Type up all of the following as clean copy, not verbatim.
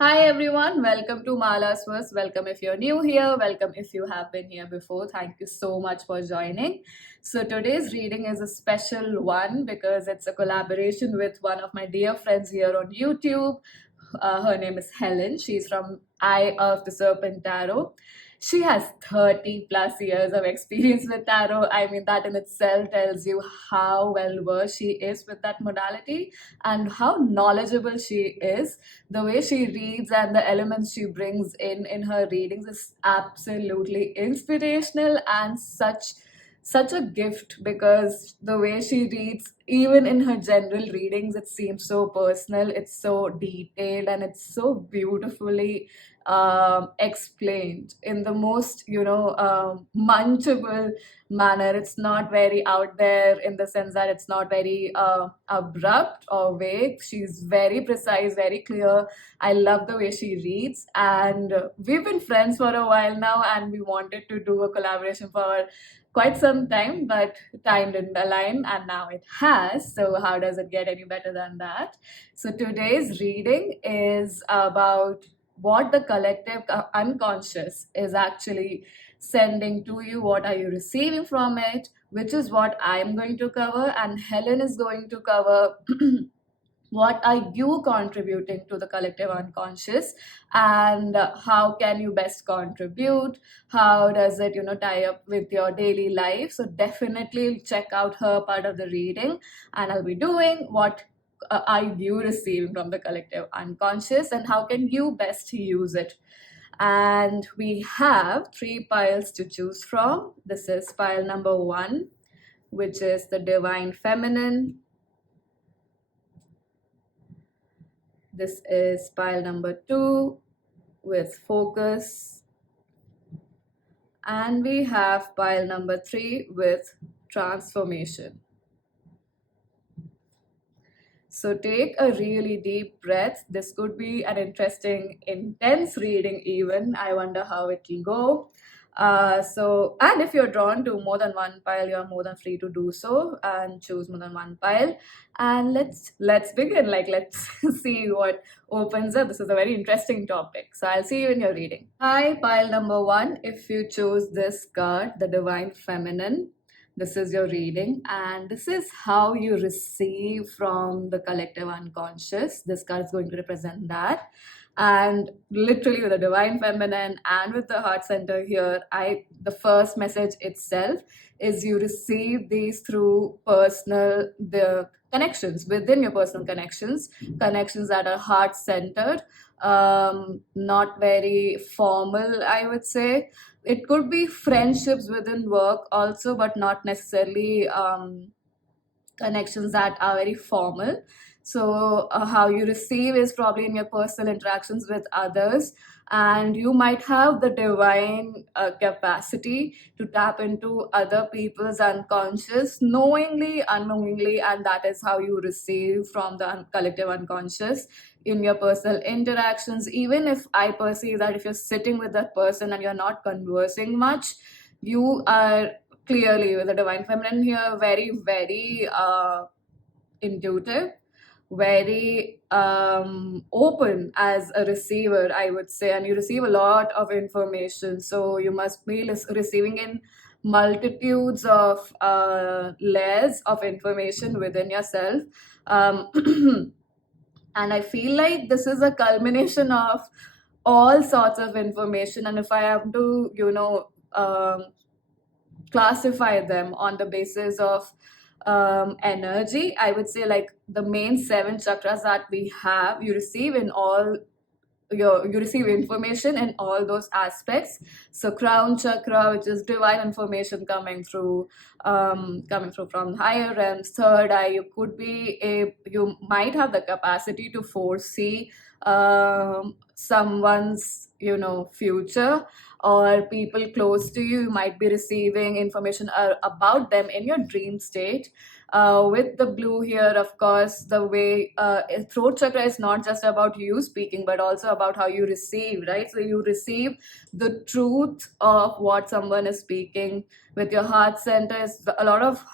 Hi everyone, welcome to Mala's Verse. Welcome if you're new here, welcome if you have been here before. Thank you so much for joining. So, today's reading is a special one because it's a collaboration with one of my dear friends here on YouTube. Her name is Helen. She's from Eye of the Serpent Tarot. She has 30 plus years of experience with tarot. I mean, that in itself tells you how well versed she is with that modality and how knowledgeable she is. The way she reads and the elements she brings in her readings is absolutely inspirational and such a gift, because the way she reads, even in her general readings, it seems so personal, it's so detailed, and it's so beautifully explained in the most munchable manner. It's not very out there in the sense that it's not very abrupt or vague. She's very precise, very clear. I love the way she reads, and we've been friends for a while now, and we wanted to do a collaboration for quite some time, but time didn't align, and now it has. So, how does it get any better than that? So, today's reading is about what the collective unconscious is actually sending to you. What are you receiving from it? Which is what I'm going to cover, and Helen is going to cover. What are you contributing to the collective unconscious, and how can you best contribute? How does it tie up with your daily life? So definitely check out her part of the reading, and I'll be doing what are you receiving from the collective unconscious, and how can you best use it. And we have three piles to choose from. This is pile number 1, which is the divine feminine. This is pile number 2 with focus. And we have pile number 3 with transformation. So take a really deep breath. This could be an interesting, intense reading even. I wonder how it will go. And if you're drawn to more than one pile, you're more than free to do so and choose more than one pile. And let's begin. Let's see what opens up. This is a very interesting topic. So I'll see you in your reading. Hi, pile number 1. If you chose this card, the Divine Feminine, this is your reading, and this is how you receive from the collective unconscious. This card is going to represent that. And literally with the divine feminine and with the heart center here, the first message itself is you receive these through the connections within your personal connections that are heart centered, not very formal, I would say. It could be friendships within work also, but not necessarily connections that are very formal. So, how you receive is probably in your personal interactions with others, and you might have the divine capacity to tap into other people's unconscious, knowingly, unknowingly, and that is how you receive from the collective unconscious in your personal interactions. Even if I perceive that if you're sitting with that person and you're not conversing much, you are clearly, with the divine feminine here, very, very intuitive, very open as a receiver, I would say, and you receive a lot of information. So you must be receiving in multitudes of layers of information within yourself. Um, and I feel like this is a culmination of all sorts of information. And if I have to, classify them on the basis of energy, I would say, like, the main 7 chakras that we have, you receive you receive information in all those aspects. So crown chakra, which is divine information coming through from higher realms. Third eye, you might have the capacity to foresee someone's future, or people close to you. You might be receiving information about them in your dream state. With the blue here, of course, the way throat chakra is not just about you speaking, but also about how you receive, right? So you receive the truth of what someone is speaking. With your heart center, is a lot of,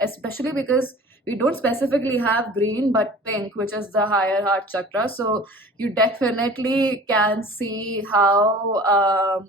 especially because we don't specifically have green, but pink, which is the higher heart chakra. So you definitely can see how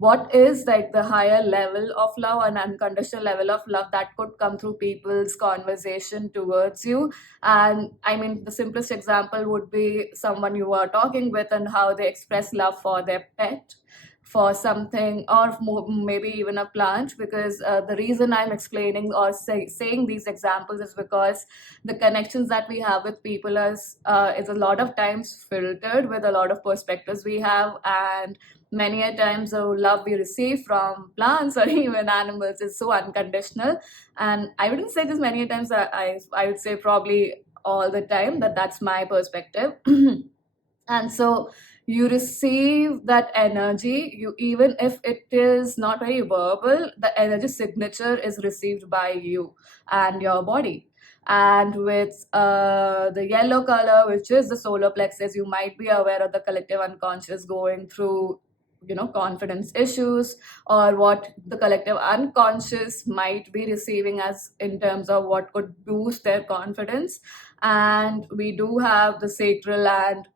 what is like the higher level of love, an unconditional level of love that could come through people's conversation towards you. And I mean, the simplest example would be someone you are talking with and how they express love for their pet, for something, or maybe even a plant. Because the reason I'm explaining or saying these examples is because the connections that we have with people is a lot of times filtered with a lot of perspectives we have. And many a times the love we receive from plants or even animals is so unconditional. And I wouldn't say just many a times, I would say probably all the time, that that's my perspective. And so you receive that energy, you, even if it is not very verbal, the energy signature is received by you and your body. And with the yellow color, which is the solar plexus, you might be aware of the collective unconscious going through, you know, confidence issues, or what the collective unconscious might be receiving as in terms of what could boost their confidence. And we do have the sacral and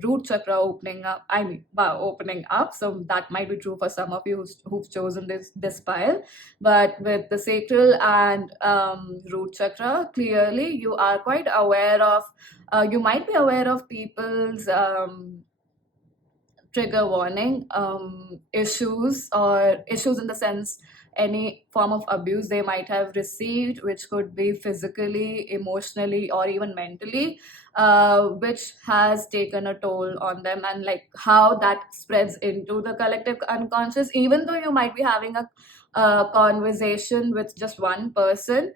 root chakra opening up, I mean, wow, opening up. So that might be true for some of you who've chosen this pile. But with the sacral and root chakra, clearly you are quite aware of, you might be aware of people's trigger warning issues, or issues in the sense any form of abuse they might have received, which could be physically, emotionally, or even mentally, which has taken a toll on them, and like how that spreads into the collective unconscious. Even though you might be having a conversation with just one person,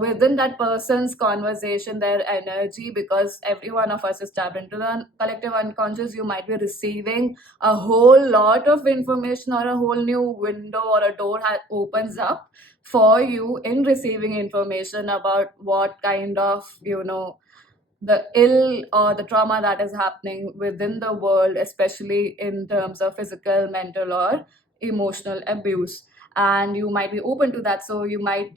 within that person's conversation, their energy, because every one of us is tapped into the collective unconscious, you might be receiving a whole lot of information, or a whole new window or a door opens up for you in receiving information about what kind of, you know, the ill or the trauma that is happening within the world, especially in terms of physical, mental, or emotional abuse. And you might be open to that. So you might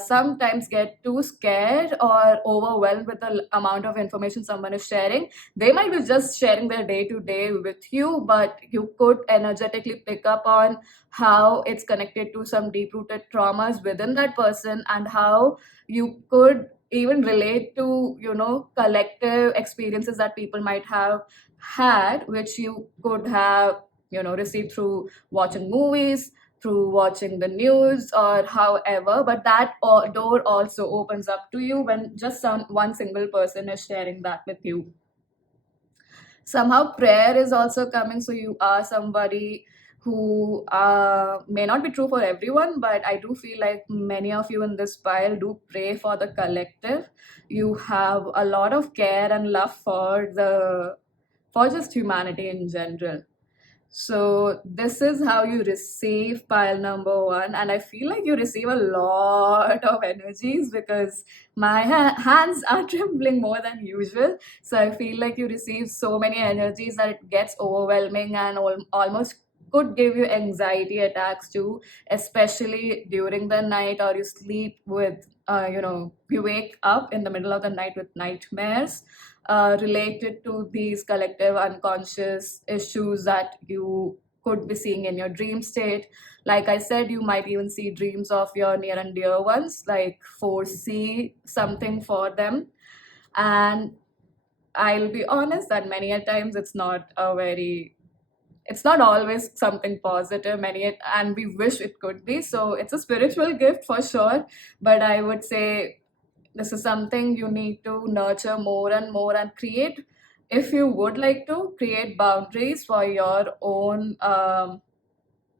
sometimes get too scared or overwhelmed with the amount of information someone is sharing. They might be just sharing their day to day with you, but you could energetically pick up on how it's connected to some deep rooted traumas within that person, and how you could even relate to, you know, collective experiences that people might have had, which you could have, you know, received through watching movies, through watching the news, or however. But that door also opens up to you when just one single person is sharing that with you. Somehow prayer is also coming. So you are somebody who may not be true for everyone, but I do feel like many of you in this pile do pray for the collective. You have a lot of care and love for just humanity in general. So this is how you receive pile number one, and I feel like you receive a lot of energies, because my hands are trembling more than usual. So I feel like you receive so many energies that it gets overwhelming, and almost could give you anxiety attacks too, especially during the night, or you sleep with, you know, you wake up in the middle of the night with nightmares related to these collective unconscious issues that you could be seeing in your dream state. Like I said, you might even see dreams of your near and dear ones, like foresee something for them. And I'll be honest that many a times it's not always something positive, and we wish it could be. So it's a spiritual gift for sure, but I would say this is something you need to nurture more and more, and create, if you would like to create boundaries for your own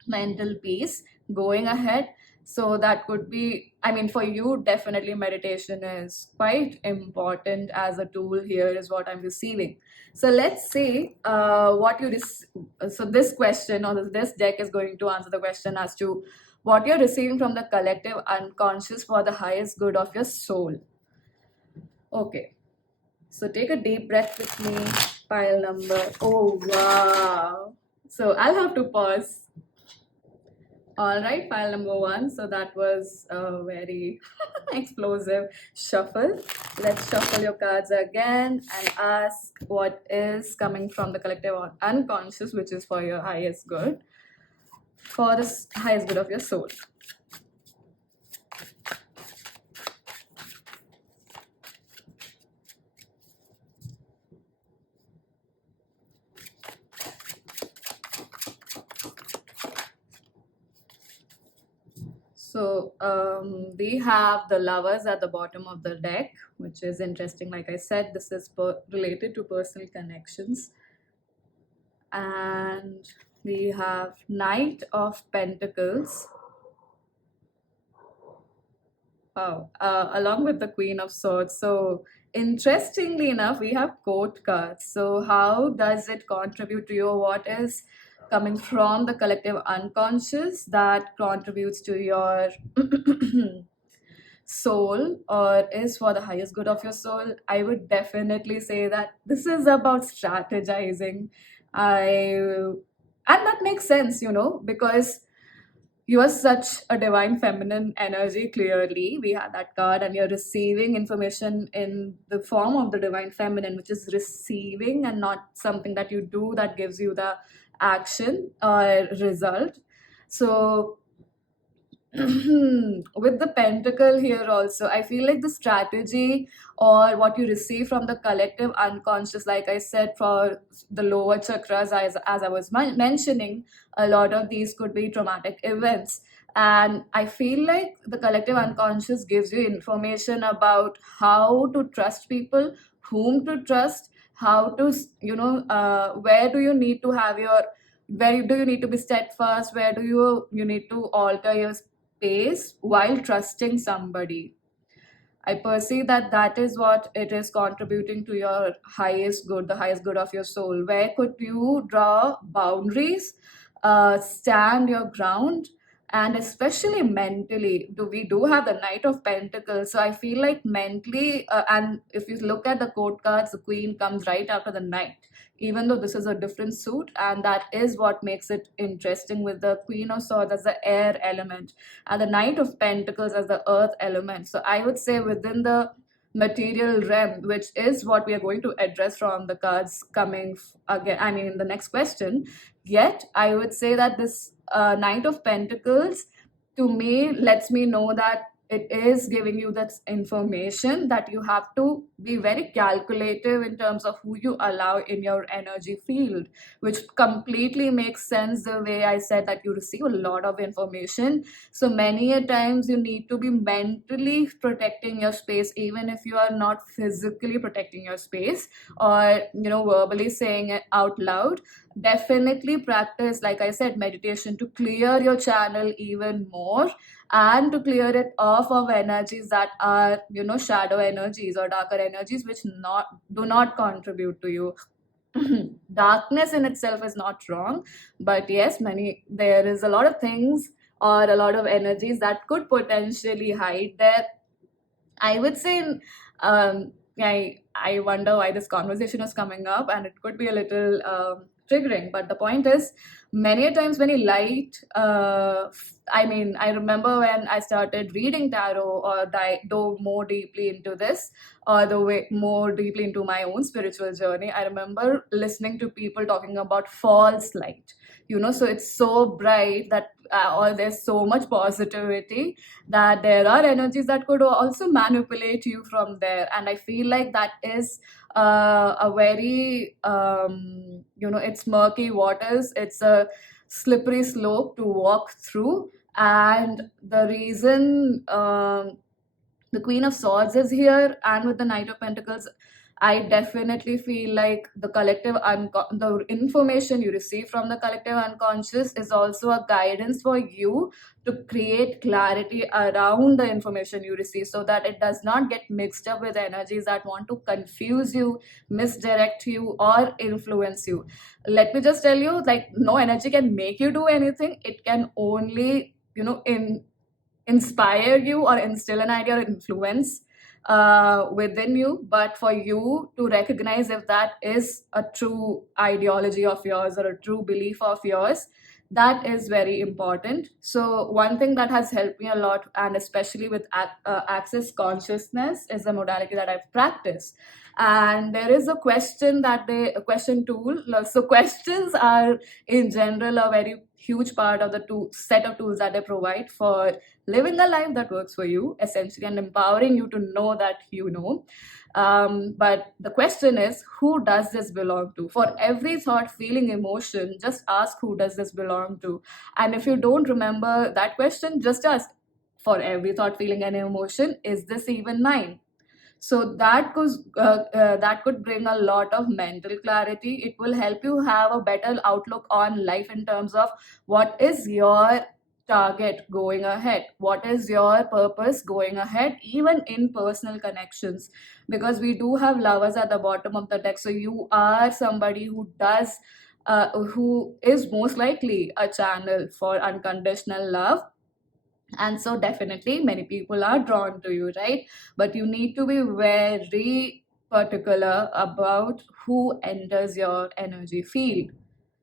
mental peace going ahead. So that could be, I mean, for you, definitely meditation is quite important as a tool here, is what I'm receiving. So let's see so this question, or this deck is going to answer the question as to what you're receiving from the collective unconscious for the highest good of your soul. Okay, so take a deep breath with me. Pile number, oh wow. So I'll have to pause. All right, file number one. So that was a very explosive shuffle. Let's shuffle your cards again and ask what is coming from the collective unconscious, which is for your highest good, for the highest good of your soul. So we have the lovers at the bottom of the deck, which is interesting. Like I said, this is related to personal connections. And we have Knight of Pentacles. Wow, along with the Queen of Swords. So interestingly enough, we have court cards. So how does it contribute to you? What is coming from the collective unconscious that contributes to your soul or is for the highest good of your soul? I would definitely say that this is about strategizing. I and that makes sense, because you are such a divine feminine energy. Clearly we had that card, and you're receiving information in the form of the divine feminine, which is receiving and not something that you do that gives you the action or result. So with the pentacle here also, I feel like the strategy or what you receive from the collective unconscious, like I said, for the lower chakras, as I was mentioning, a lot of these could be traumatic events. And I feel like the collective unconscious gives you information about how to trust people, whom to trust, how to where do you need to have your, where do you need to be steadfast, where do you need to alter your space while trusting somebody. I perceive that that is what it is contributing to your highest good, the highest good of your soul. Where could you draw boundaries, stand your ground, and especially mentally? We do have the Knight of Pentacles, so I feel like mentally, and if you look at the court cards, the Queen comes right after the Knight. Even though this is a different suit, and that is what makes it interesting with the Queen of Swords as the air element and the Knight of Pentacles as the earth element. So I would say within the material realm, which is what we are going to address from the cards coming again, I mean, in the next question. Yet, I would say that this Knight of Pentacles to me lets me know that it is giving you that information that you have to be very calculative in terms of who you allow in your energy field, which completely makes sense the way I said that you receive a lot of information. So many a times you need to be mentally protecting your space, even if you are not physically protecting your space or verbally saying it out loud. Definitely practice, like I said, meditation to clear your channel even more and to clear it off of energies that are shadow energies or darker energies which not do not contribute to you. Darkness in itself is not wrong, but yes, there is a lot of things or a lot of energies that could potentially hide there. I would say, I wonder why this conversation is coming up, and it could be a little triggering. But the point is, many a times when you light, I mean, I remember when I started reading tarot or dove more deeply into this, or the way more deeply into my own spiritual journey. I remember listening to people talking about false light. So it's so bright that, or there's so much positivity that there are energies that could also manipulate you from there. And I feel like that is a very it's murky waters, it's a slippery slope to walk through. And the reason the Queen of Swords is here, and with the Knight of Pentacles, I definitely feel like the information you receive from the collective unconscious is also a guidance for you to create clarity around the information you receive, so that it does not get mixed up with energies that want to confuse you, misdirect you, or influence you. Let me just tell you, like, no energy can make you do anything. It can only inspire you or instill an idea or influence within you. But for you to recognize if that is a true ideology of yours or a true belief of yours, That is very important. So one thing that has helped me a lot, and especially with access consciousness, is the modality that I've practiced. And there is a question tool. So questions are in general a very huge part of the set of tools that they provide for living a life that works for you, essentially, and empowering you to know that you know. But the question is, who does this belong to? For every thought, feeling, emotion, just ask, who does this belong to? And if you don't remember that question, just ask, for every thought, feeling, and emotion, is this even mine? So that could bring a lot of mental clarity. It will help you have a better outlook on life in terms of what is your target going ahead, what is your purpose going ahead, even in personal connections, because we do have lovers at the bottom of the deck. So you are somebody who is most likely a channel for unconditional love, and so definitely many people are drawn to you, right? But you need to be very particular about who enters your energy field,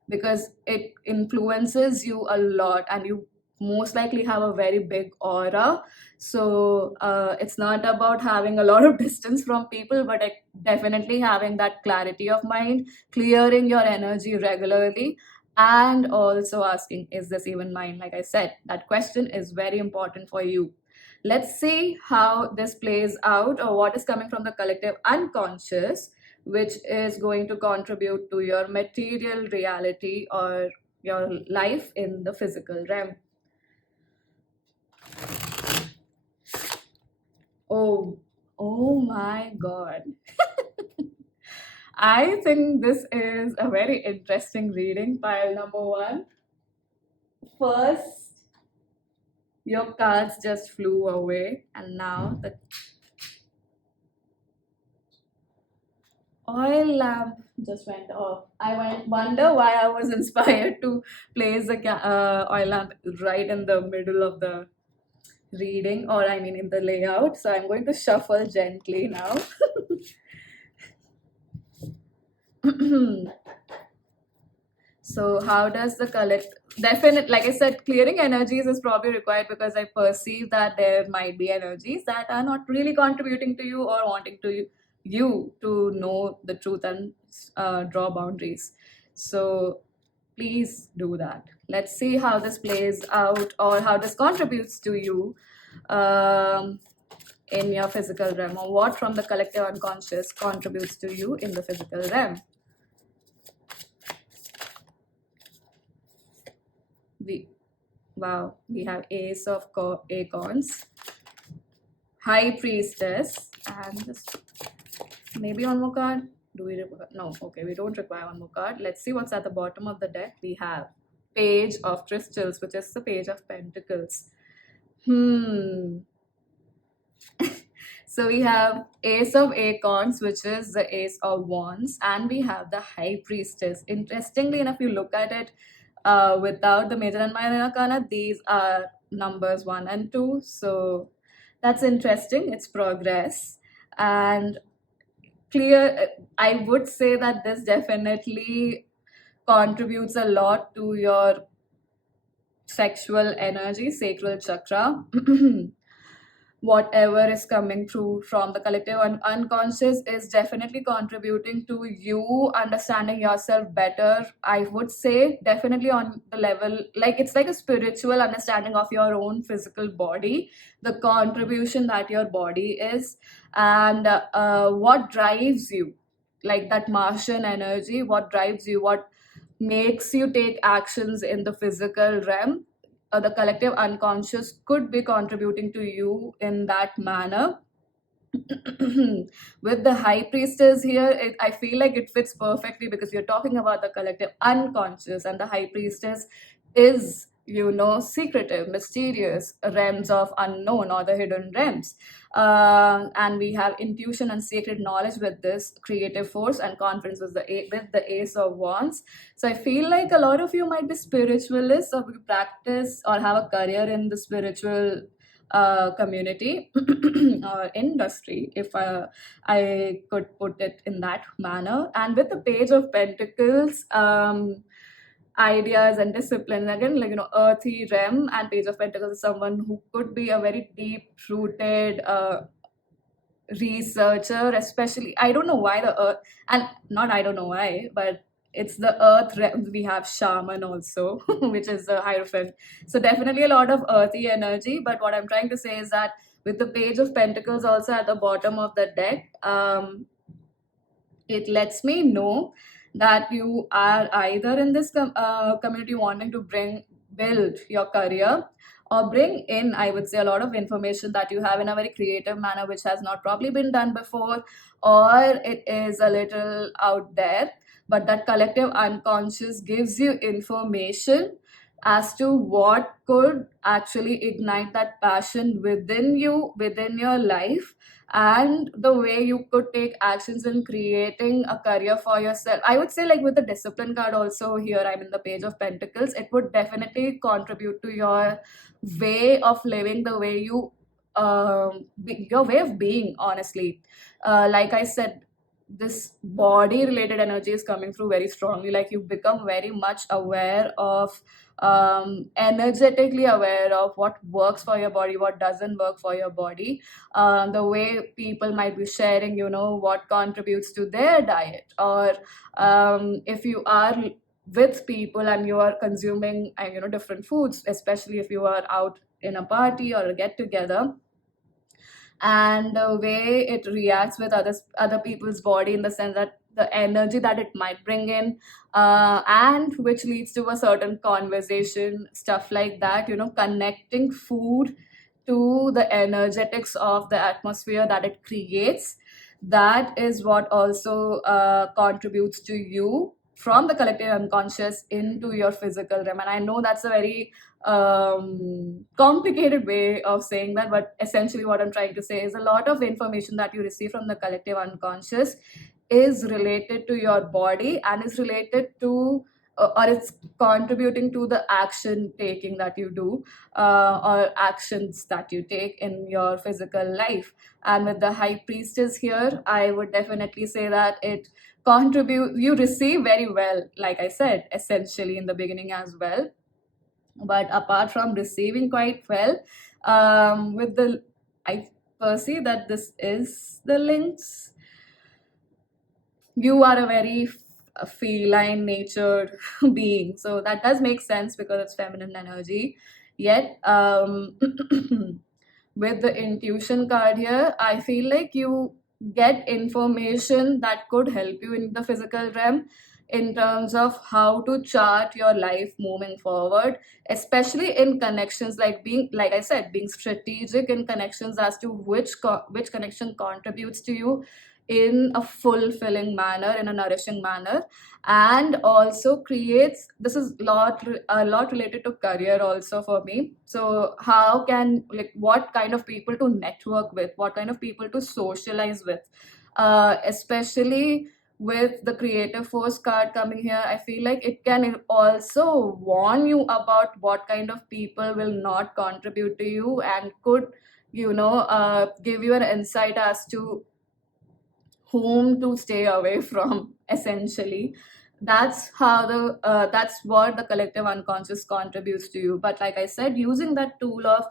because it influences you a lot, and you most likely have a very big aura. So it's not about having a lot of distance from people, but definitely having that clarity of mind, clearing your energy regularly, and also asking, is this even mine? Like I said, that question is very important for you. Let's see how this plays out, or what is coming from the collective unconscious, which is going to contribute to your material reality or your life in the physical realm. Oh, oh my God. I think this is a very interesting reading. Pile number one. First, your cards just flew away, and now the oil lamp just went off. Wonder why I was inspired to place the oil lamp right in the middle of the reading, or I mean in the layout. So I'm going to shuffle gently now. So how does the collect definite, like I said, clearing energies is probably required, because I perceive that there might be energies that are not really contributing to you, or wanting you to know the truth and draw boundaries. So please do that. Let's see how this plays out, or how this contributes to you um, in your physical realm, or what from the collective unconscious contributes to you in the physical realm. We Wow, we have Ace of Acorns, High Priestess, and just maybe one more card. Do we require? No, okay, we don't require one more card. Let's see what's at the bottom of the deck. We have Page of Crystals, which is the Page of Pentacles. So we have Ace of Acorns, which is the Ace of Wands, and we have the High Priestess. Interestingly enough, you look at it without the Major and Minor Arcana, these are numbers 1 and 2. So that's interesting. It's progress. And I would say that this definitely contributes a lot to your sexual energy, sacral chakra. Whatever is coming through from the collective unconscious is definitely contributing to you understanding yourself better. I would say definitely on the level, like it's like a spiritual understanding of your own physical body, the contribution that your body is, and what drives you, like that Martian energy, what drives you, what makes you take actions in the physical realm. The collective unconscious could be contributing to you in that manner. With the High Priestess here, I feel like it fits perfectly, because you're talking about the collective unconscious, and the High Priestess is, secretive, mysterious realms of unknown, or the hidden realms. And we have intuition and sacred knowledge with this creative force, and confidence with the Ace of Wands. So I feel like a lot of you might be spiritualists, or practice or have a career in the spiritual community or industry, if I could put it in that manner. And with the Page of Pentacles, ideas and discipline. Again, like, earthy rem and page of pentacles is someone who could be a very deep rooted researcher, especially. I don't know why the earth, and not I don't know why, but it's the earth we have shaman also, which is the hierophant. So definitely a lot of earthy energy. But what I'm trying to say is that with the page of pentacles also at the bottom of the deck, it lets me know that you are either in this community wanting to build your career, or bring in, I would say, a lot of information that you have in a very creative manner which has not probably been done before, or it is a little out there, but that collective unconscious gives you information as to what could actually ignite that passion within you, within your life, and the way you could take actions in creating a career for yourself. I would say, like, with the discipline card also here, I'm in the page of pentacles, it would definitely contribute to your way of living, the way you your way of being, honestly. Like I said, this body related energy is coming through very strongly. Like, you become very much aware of, energetically aware of what works for your body, what doesn't work for your body, the way people might be sharing, what contributes to their diet, or if you are with people and you are consuming, different foods, especially if you are out in a party or a get together, and the way it reacts with other people's body, in the sense that the energy that it might bring in, and which leads to a certain conversation, stuff like that, connecting food to the energetics of the atmosphere that it creates. That is what also contributes to you from the collective unconscious into your physical realm. And I know that's a very complicated way of saying that, but essentially what I'm trying to say is a lot of information that you receive from the collective unconscious is related to your body, and is related to, or it's contributing to the action taking that you do, or actions that you take in your physical life. And with the high priestess here, I would definitely say that it contribute you receive very well, like I said, essentially in the beginning as well. But apart from receiving quite well, with the I perceive that this is the links. You are a very feline natured being, so that does make sense because it's feminine energy. Yet, with the intuition card here, I feel like you get information that could help you in the physical realm, in terms of how to chart your life moving forward, especially in connections, like being, like I said, being strategic in connections as to which connection contributes to you in a fulfilling manner, in a nourishing manner, and also creates, this is a lot related to career also for me. So how can, like, what kind of people to network with, what kind of people to socialize with, especially with the creative force card coming here, I feel like it can also warn you about what kind of people will not contribute to you, and could, give you an insight as to whom to stay away from, essentially. That's what the collective unconscious contributes to you. But like I said, using that tool of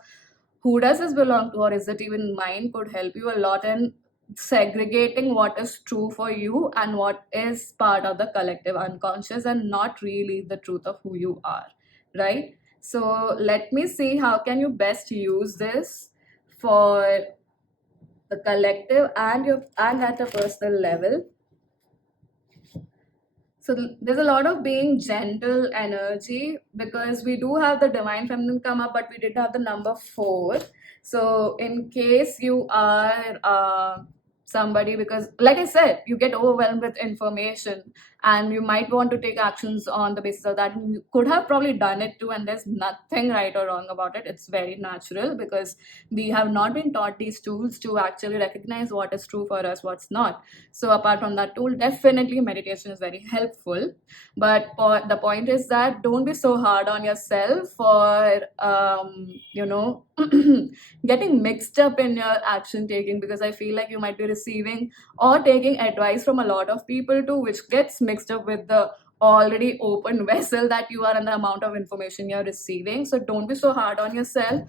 who does this belong to, or is it even mine, could help you a lot in segregating what is true for you and what is part of the collective unconscious, and not really the truth of who you are, right? So let me see how can you best use this for the collective and your and at a personal level. So there's a lot of being gentle energy, because we do have the divine feminine come up, but we did have the number 4. So in case you are somebody, because like I said, you get overwhelmed with information, and you might want to take actions on the basis of that. You could have probably done it too, and there's nothing right or wrong about it. It's very natural, because we have not been taught these tools to actually recognize what is true for us, what's not. So apart from that tool, definitely meditation is very helpful. But the point is that don't be so hard on yourself for getting mixed up in your action taking, because I feel like you might be receiving or taking advice from a lot of people too, which gets mixed up with the already open vessel that you are and the amount of information you're receiving. So don't be so hard on yourself.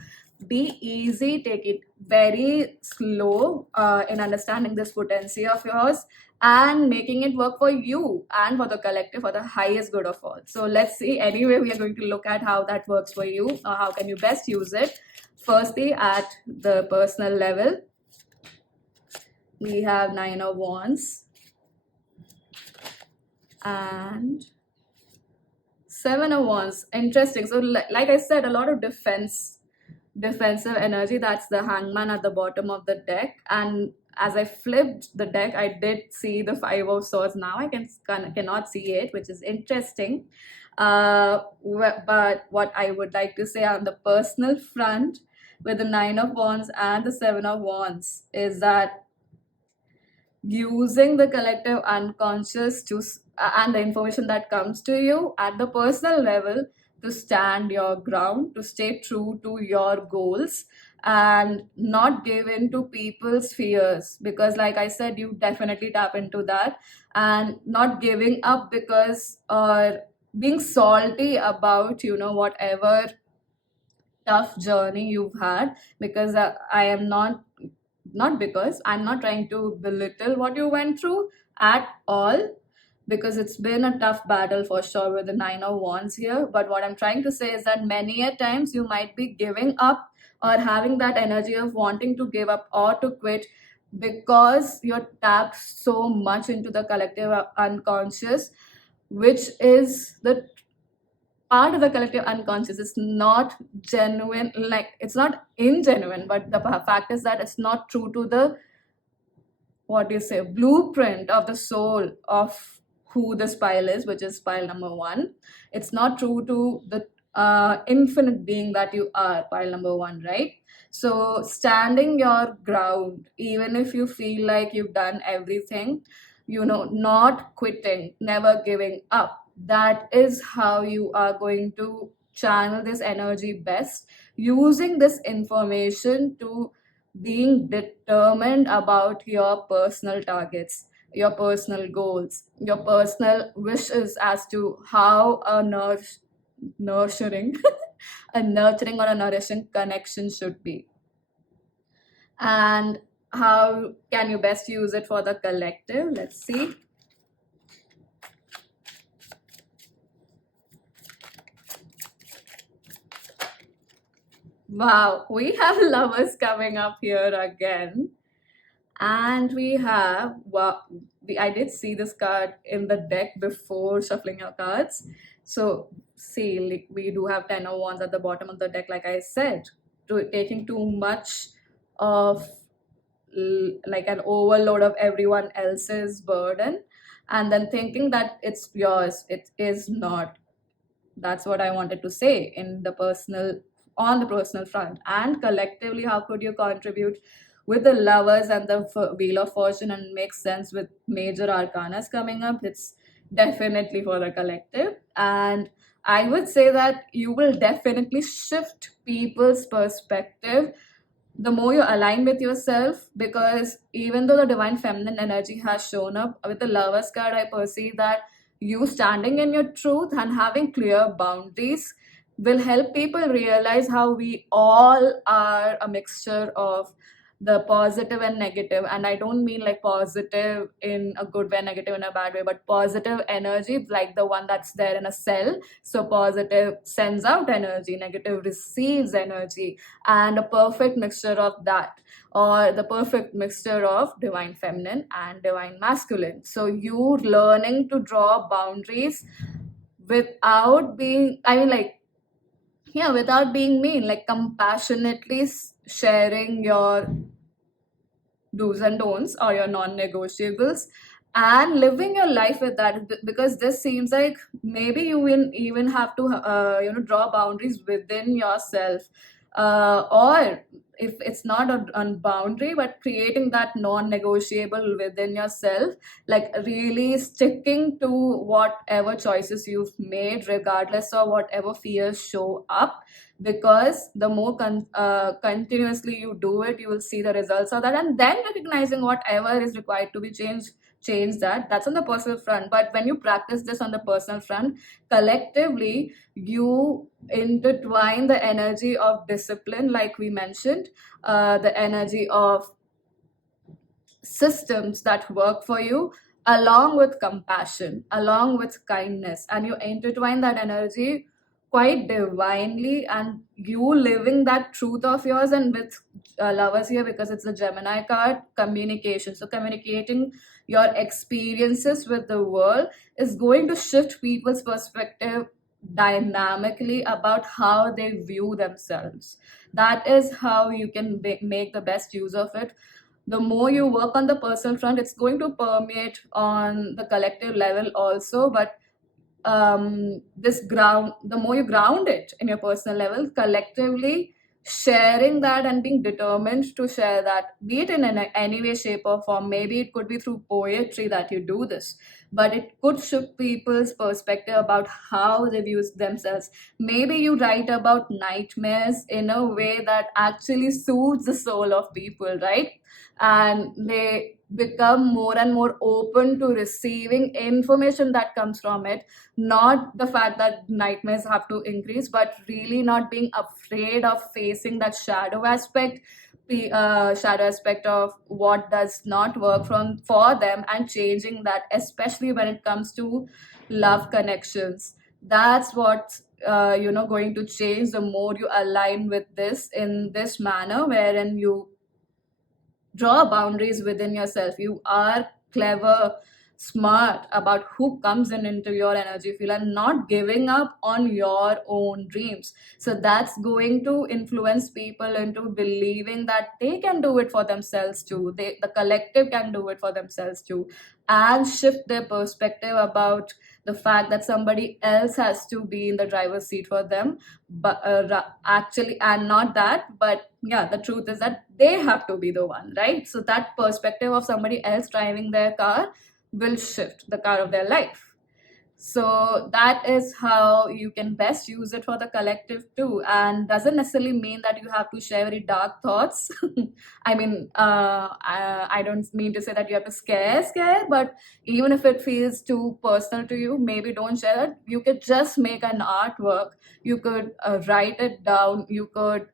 Be easy, take it very slow in understanding this potency of yours and making it work for you and for the collective for the highest good of all. So let's see. Anyway, we are going to look at how that works for you, or how can you best use it. Firstly, at the personal level, we have Nine of Wands and Seven of Wands. Interesting. So like I said, a lot of defensive energy. That's the Hangman at the bottom of the deck. And as I flipped the deck, I did see the Five of Swords. Now I cannot see it, which is interesting. But what I would like to say on the personal front with the Nine of Wands and the Seven of Wands is that using the collective unconscious and the information that comes to you at the personal level to stand your ground, to stay true to your goals and not give in to people's fears, because like I said, you definitely tap into that. And not giving up because or being salty about whatever tough journey you've had, because I am not because I'm not trying to belittle what you went through at all, because it's been a tough battle for sure with the Nine of Wands here. But what I'm trying to say is that many a times you might be giving up or having that energy of wanting to give up or to quit because you're tapped so much into the collective unconscious, which is the part of the collective unconscious. It's not genuine, like it's not ingenuine, but the fact is that it's not true to the, what do you say, blueprint of the soul of who this pile is, which is pile number one. It's not true to the infinite being that you are, pile number one, right? So standing your ground, even if you feel like you've done everything, not quitting, never giving up, that is how you are going to channel this energy best, using this information to being determined about your personal targets, your personal goals, your personal wishes as to how a nurturing a nurturing or a nourishing connection should be, and how can you best use it for the collective. Let's see. Wow, we have lovers coming up here again. And we have, well, I did see this card in the deck before shuffling your cards. So, see, like, we do have 10 of Wands at the bottom of the deck, like I said, taking too much of like an overload of everyone else's burden and then thinking that it's yours. It is not. That's what I wanted to say in the personal, on the personal front. And collectively, how could you contribute with the lovers and the wheel of fortune and make sense with major arcanas coming up? It's definitely for the collective. And I would say that you will definitely shift people's perspective the more you align with yourself, because even though the divine feminine energy has shown up with the lovers card, I perceive that you standing in your truth and having clear boundaries will help people realize how we all are a mixture of the positive and negative. And I don't mean like positive in a good way, negative in a bad way, but positive energy like the one that's there in a cell. So positive sends out energy, negative receives energy, and a perfect mixture of that, or the perfect mixture of divine feminine and divine masculine. So you learning to draw boundaries without being, I mean, like, yeah, without being mean, like compassionately sharing your do's and don'ts or your non-negotiables and living your life with that, because this seems like maybe you will even have to draw boundaries within yourself, or if it's not a boundary but creating that non-negotiable within yourself, like really sticking to whatever choices you've made regardless of whatever fears show up, because the more continuously you do it, you will see the results of that, and then recognizing whatever is required to be changed change that. That's on the personal front. But when you practice this on the personal front, collectively, you intertwine the energy of discipline, like we mentioned, the energy of systems that work for you, along with compassion, along with kindness, and you intertwine that energy quite divinely, and you living that truth of yours. And with lovers here, because it's the Gemini card, communication. So communicating your experiences with the world is going to shift people's perspective dynamically about how they view themselves. That is how you can make the best use of it. The more you work on the personal front, it's going to permeate on the collective level also. But this ground, the more you ground it in your personal level, collectively sharing that and being determined to share that, be it in any way, shape, or form. Maybe it could be through poetry that you do this, but it could shift people's perspective about how they view themselves. Maybe you write about nightmares in a way that actually soothes the soul of people, right? And they become more and more open to receiving information that comes from it. Not the fact that nightmares have to increase, but really not being afraid of facing that shadow aspect, the shadow aspect of what does not work from for them, and changing that, especially when it comes to love connections. That's what going to change the more you align with this in this manner, wherein you draw boundaries within yourself. You are clever, smart about who comes in into your energy field, and not giving up on your own dreams. So that's going to influence people into believing that they can do it for themselves too. The collective can do it for themselves too, and shift their perspective about the fact that somebody else has to be in the driver's seat for them. But actually, and not that, but yeah, the truth is that they have to be the one, right? So that perspective of somebody else driving their car will shift the car of their life. So that is how you can best use it for the collective too, and doesn't necessarily mean that you have to share very dark thoughts. I mean, I don't mean to say that you have to scare, but even if it feels too personal to you, maybe don't share it. You could just make an artwork, you could write it down, you could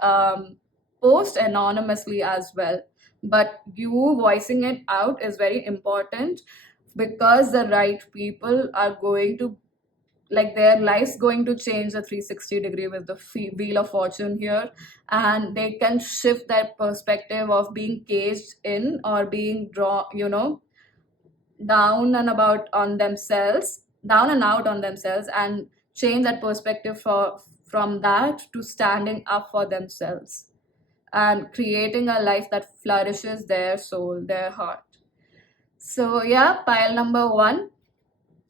post anonymously as well. But you voicing it out is very important, because the right people are going to, like, their life's going to change a 360-degree with the wheel of fortune here, and they can shift that perspective of being caged in or being drawn, down and about on themselves, down and out on themselves, and change that perspective from that to standing up for themselves and creating a life that flourishes their soul, their heart. So yeah, pile number one,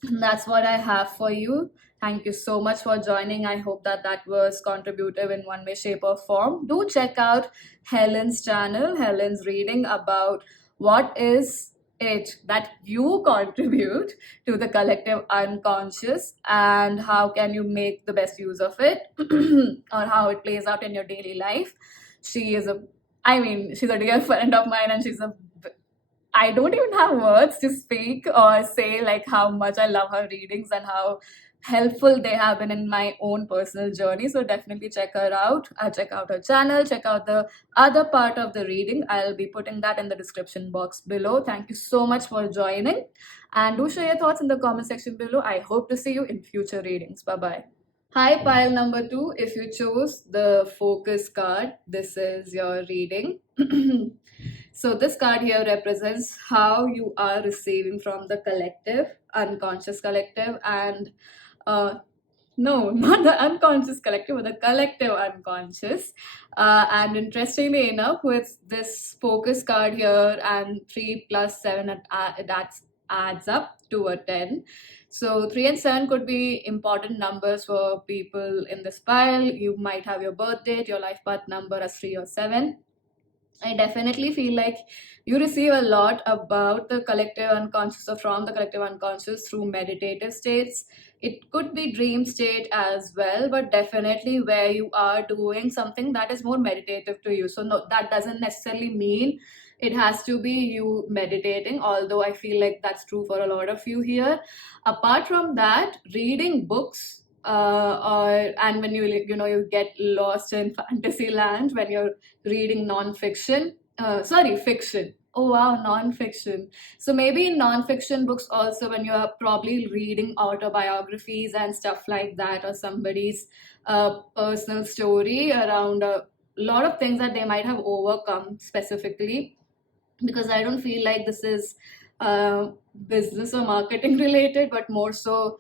that's what I have for you. Thank you so much for joining. I hope that that was contributive in one way, shape, or form. Do check out Helen's channel, Helen's reading, about what is it that you contribute to the collective unconscious, and how can you make the best use of it, or how it plays out in your daily life. She is a, I mean, she's a dear friend of mine, and she's a, I don't even have words to speak or say like how much I love her readings and how helpful they have been in my own personal journey. So definitely check her out. Check out her channel, check out the other part of the reading. I'll be putting that in the description box below. Thank you so much for joining, and do share your thoughts in the comment section below. I hope to see you in future readings. Bye bye. Hi, pile number two. If you chose the focus card, this is your reading. So this card here represents how you are receiving from the collective, unconscious collective, and no, not the unconscious collective, but the collective unconscious. And interestingly enough, with this focus card here and 3 plus 7, that adds up to a 10. So 3 and 7 could be important numbers for people in this pile. You might have your birth date, your life path number as 3 or 7. I definitely feel like you receive a lot about the collective unconscious, or from the collective unconscious, through meditative states. It could be dream state as well, but definitely where you are doing something that is more meditative to you. So no, that doesn't necessarily mean It has to be you meditating, although I feel like that's true for a lot of you here. Apart from that, reading books, or and when you get lost in fantasy land when you're reading non-fiction, sorry, fiction. Oh wow, non-fiction. So maybe in non-fiction books also, when you're probably reading autobiographies and stuff like that, or somebody's personal story around a lot of things that they might have overcome specifically, because I don't feel like this is uh, business or marketing related, but more so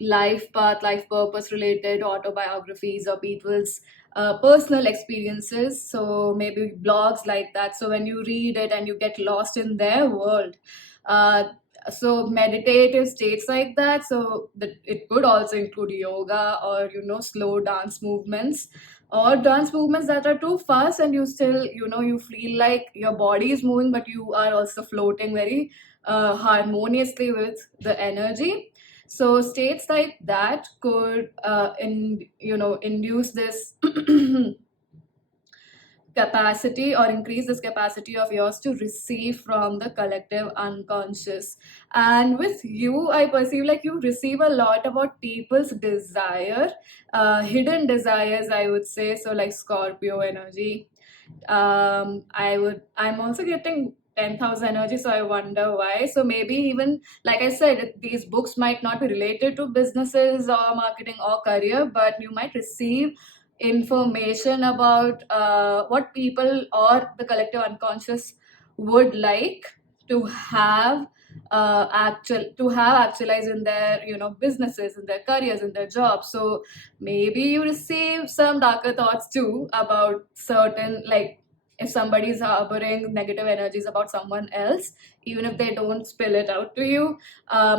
life path, life purpose related autobiographies or people's personal experiences. So maybe blogs like that. So when you read it and you get lost in their world, uh, so meditative states like that. So that it could also include yoga or slow dance movements, or dance movements that are too fast and you still you feel like your body is moving but you are also floating very harmoniously with the energy. So states like that could induce this capacity, or increase this capacity of yours to receive from the collective unconscious. And with you, I perceive like you receive a lot about people's desire, hidden desires, I would say. So like Scorpio energy. I'm also getting 10,000 energy, so I wonder why. So maybe even like I said, these books might not be related to businesses or marketing or career, but you might receive information about what people or the collective unconscious would like to have actualize in their businesses, in their careers, in their jobs. So maybe you receive some darker thoughts too about certain, like if somebody is harboring negative energies about someone else, even if they don't spill it out to you,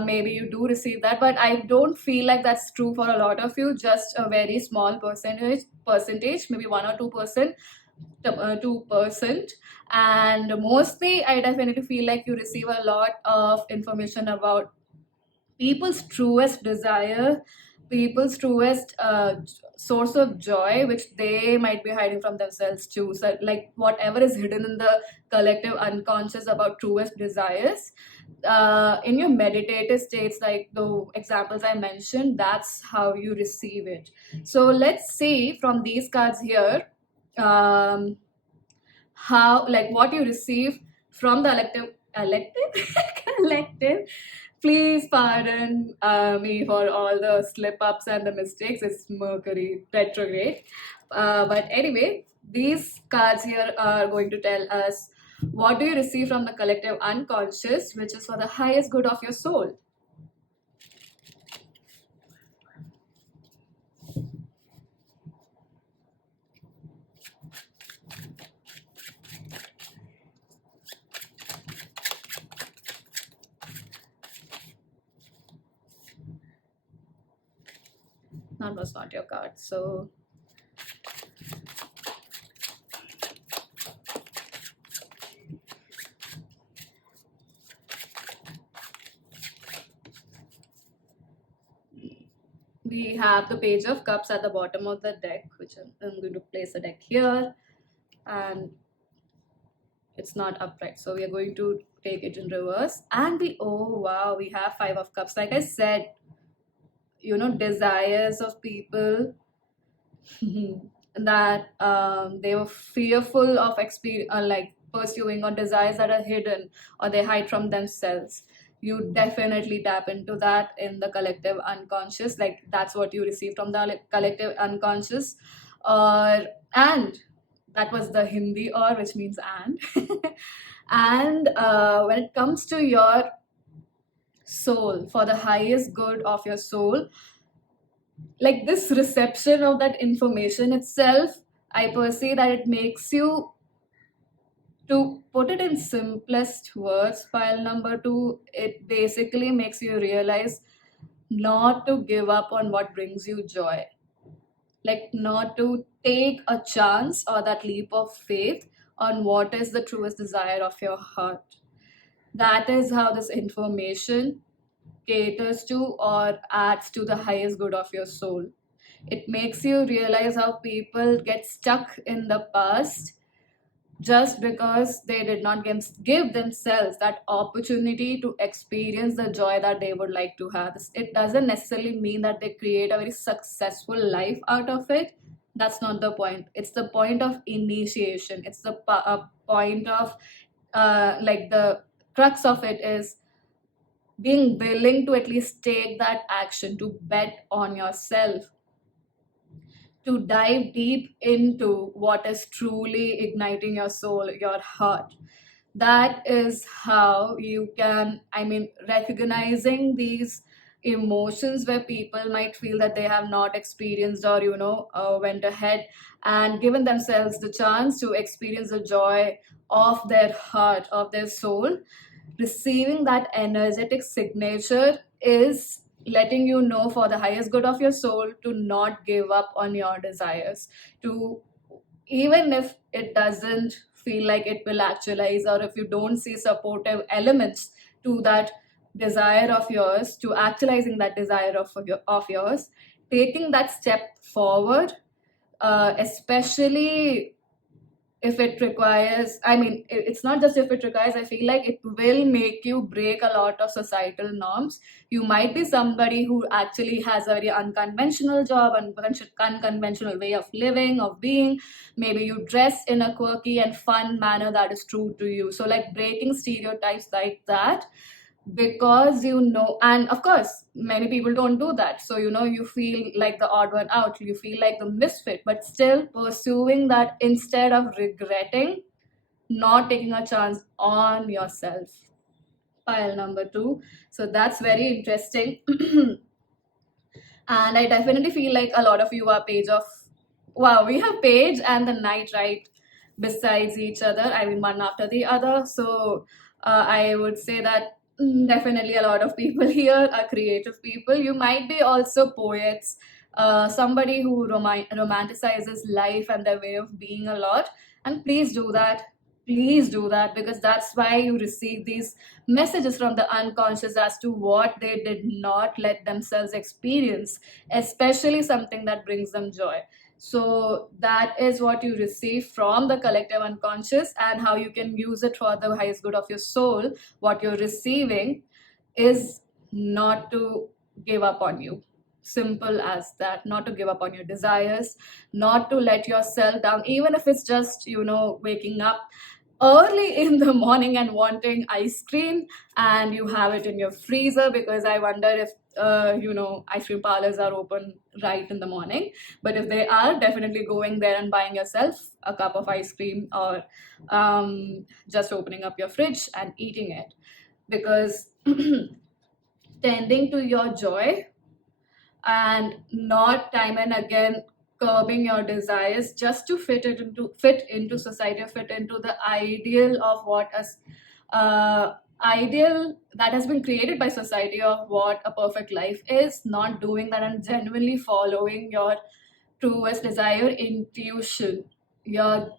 maybe you do receive that. But I don't feel like that's true for a lot of you, just a very small percentage, maybe 1 or 2%, 2%. And mostly I definitely feel like you receive a lot of information about people's truest desire, people's truest source of joy, which they might be hiding from themselves too. So, like whatever is hidden in the collective unconscious about truest desires, in your meditative states, like the examples I mentioned, that's how you receive it. So, let's see from these cards here. Um, how, like what you receive from the elective collective. Please pardon me for all the slip ups and the mistakes. It's Mercury retrograde. But anyway, these cards here are going to tell us what do you receive from the collective unconscious, which is for the highest good of your soul. That was not your card. So we have the Page of Cups at the bottom of the deck, which I'm going to place a deck here, and it's not upright. So we are going to take it in reverse, and oh wow, we have Five of Cups. Like I said, desires of people that they were fearful of like pursuing, or desires that are hidden or they hide from themselves. You definitely tap into that in the collective unconscious. Like that's what you receive from the collective unconscious. Or and that was the Hindi or, which means and. And when it comes to your soul, for the highest good of your soul, like this reception of that information itself, I perceive that it makes you, to put it in simplest words, pile number two, it basically makes you realize not to give up on what brings you joy, like not to take a chance or that leap of faith on what is the truest desire of your heart. That is how this information caters to or adds to the highest good of your soul. It makes you realize how people get stuck in the past just because they did not give themselves that opportunity to experience the joy that they would like to have. It doesn't necessarily mean that they create a very successful life out of it. That's not the point. It's the point of initiation. It's the point of like the crux of it is being willing to at least take that action, to bet on yourself, to dive deep into what is truly igniting your soul, your heart. That is how you can, I mean, recognizing these emotions where people might feel that they have not experienced or, went ahead and given themselves the chance to experience the joy of their heart, of their soul. Receiving that energetic signature is letting you know, for the highest good of your soul, to not give up on your desires, to, even if it doesn't feel like it will actualize, or if you don't see supportive elements to that desire of yours, to actualizing that desire of yours, taking that step forward, especially if it requires, I mean, it's not just if it requires, I feel like it will make you break a lot of societal norms. You might be somebody who actually has a very unconventional job and unconventional way of living, of being. Maybe you dress in a quirky and fun manner that is true to you, so like breaking stereotypes like that, because and of course many people don't do that, so you feel like the odd one out, you feel like the misfit, but still pursuing that instead of regretting not taking a chance on yourself. Pile number 2. So that's very interesting. And I definitely feel like a lot of you are page of, wow, we have page and the night right besides each other, I mean one after the other. So I would say that definitely a lot of people here are creative people. You might be also poets, somebody who romanticizes life and their way of being a lot. And please do that. Please do that, because that's why you receive these messages from the unconscious as to what they did not let themselves experience, especially something that brings them joy. So that is what you receive from the collective unconscious, and how you can use it for the highest good of your soul. What you're receiving is not to give up on you. Simple as that. Not to give up on your desires, not to let yourself down, even if it's just, waking up early in the morning and wanting ice cream, and you have it in your freezer, because I wonder if ice cream parlors are open right in the morning. But if they are, definitely going there and buying yourself a cup of ice cream, or just opening up your fridge and eating it, because tending to your joy and not time and again curbing your desires just to fit into society, or fit into the ideal of what as ideal that has been created by society of what a perfect life is. Not doing that and genuinely following your truest desire, intuition, your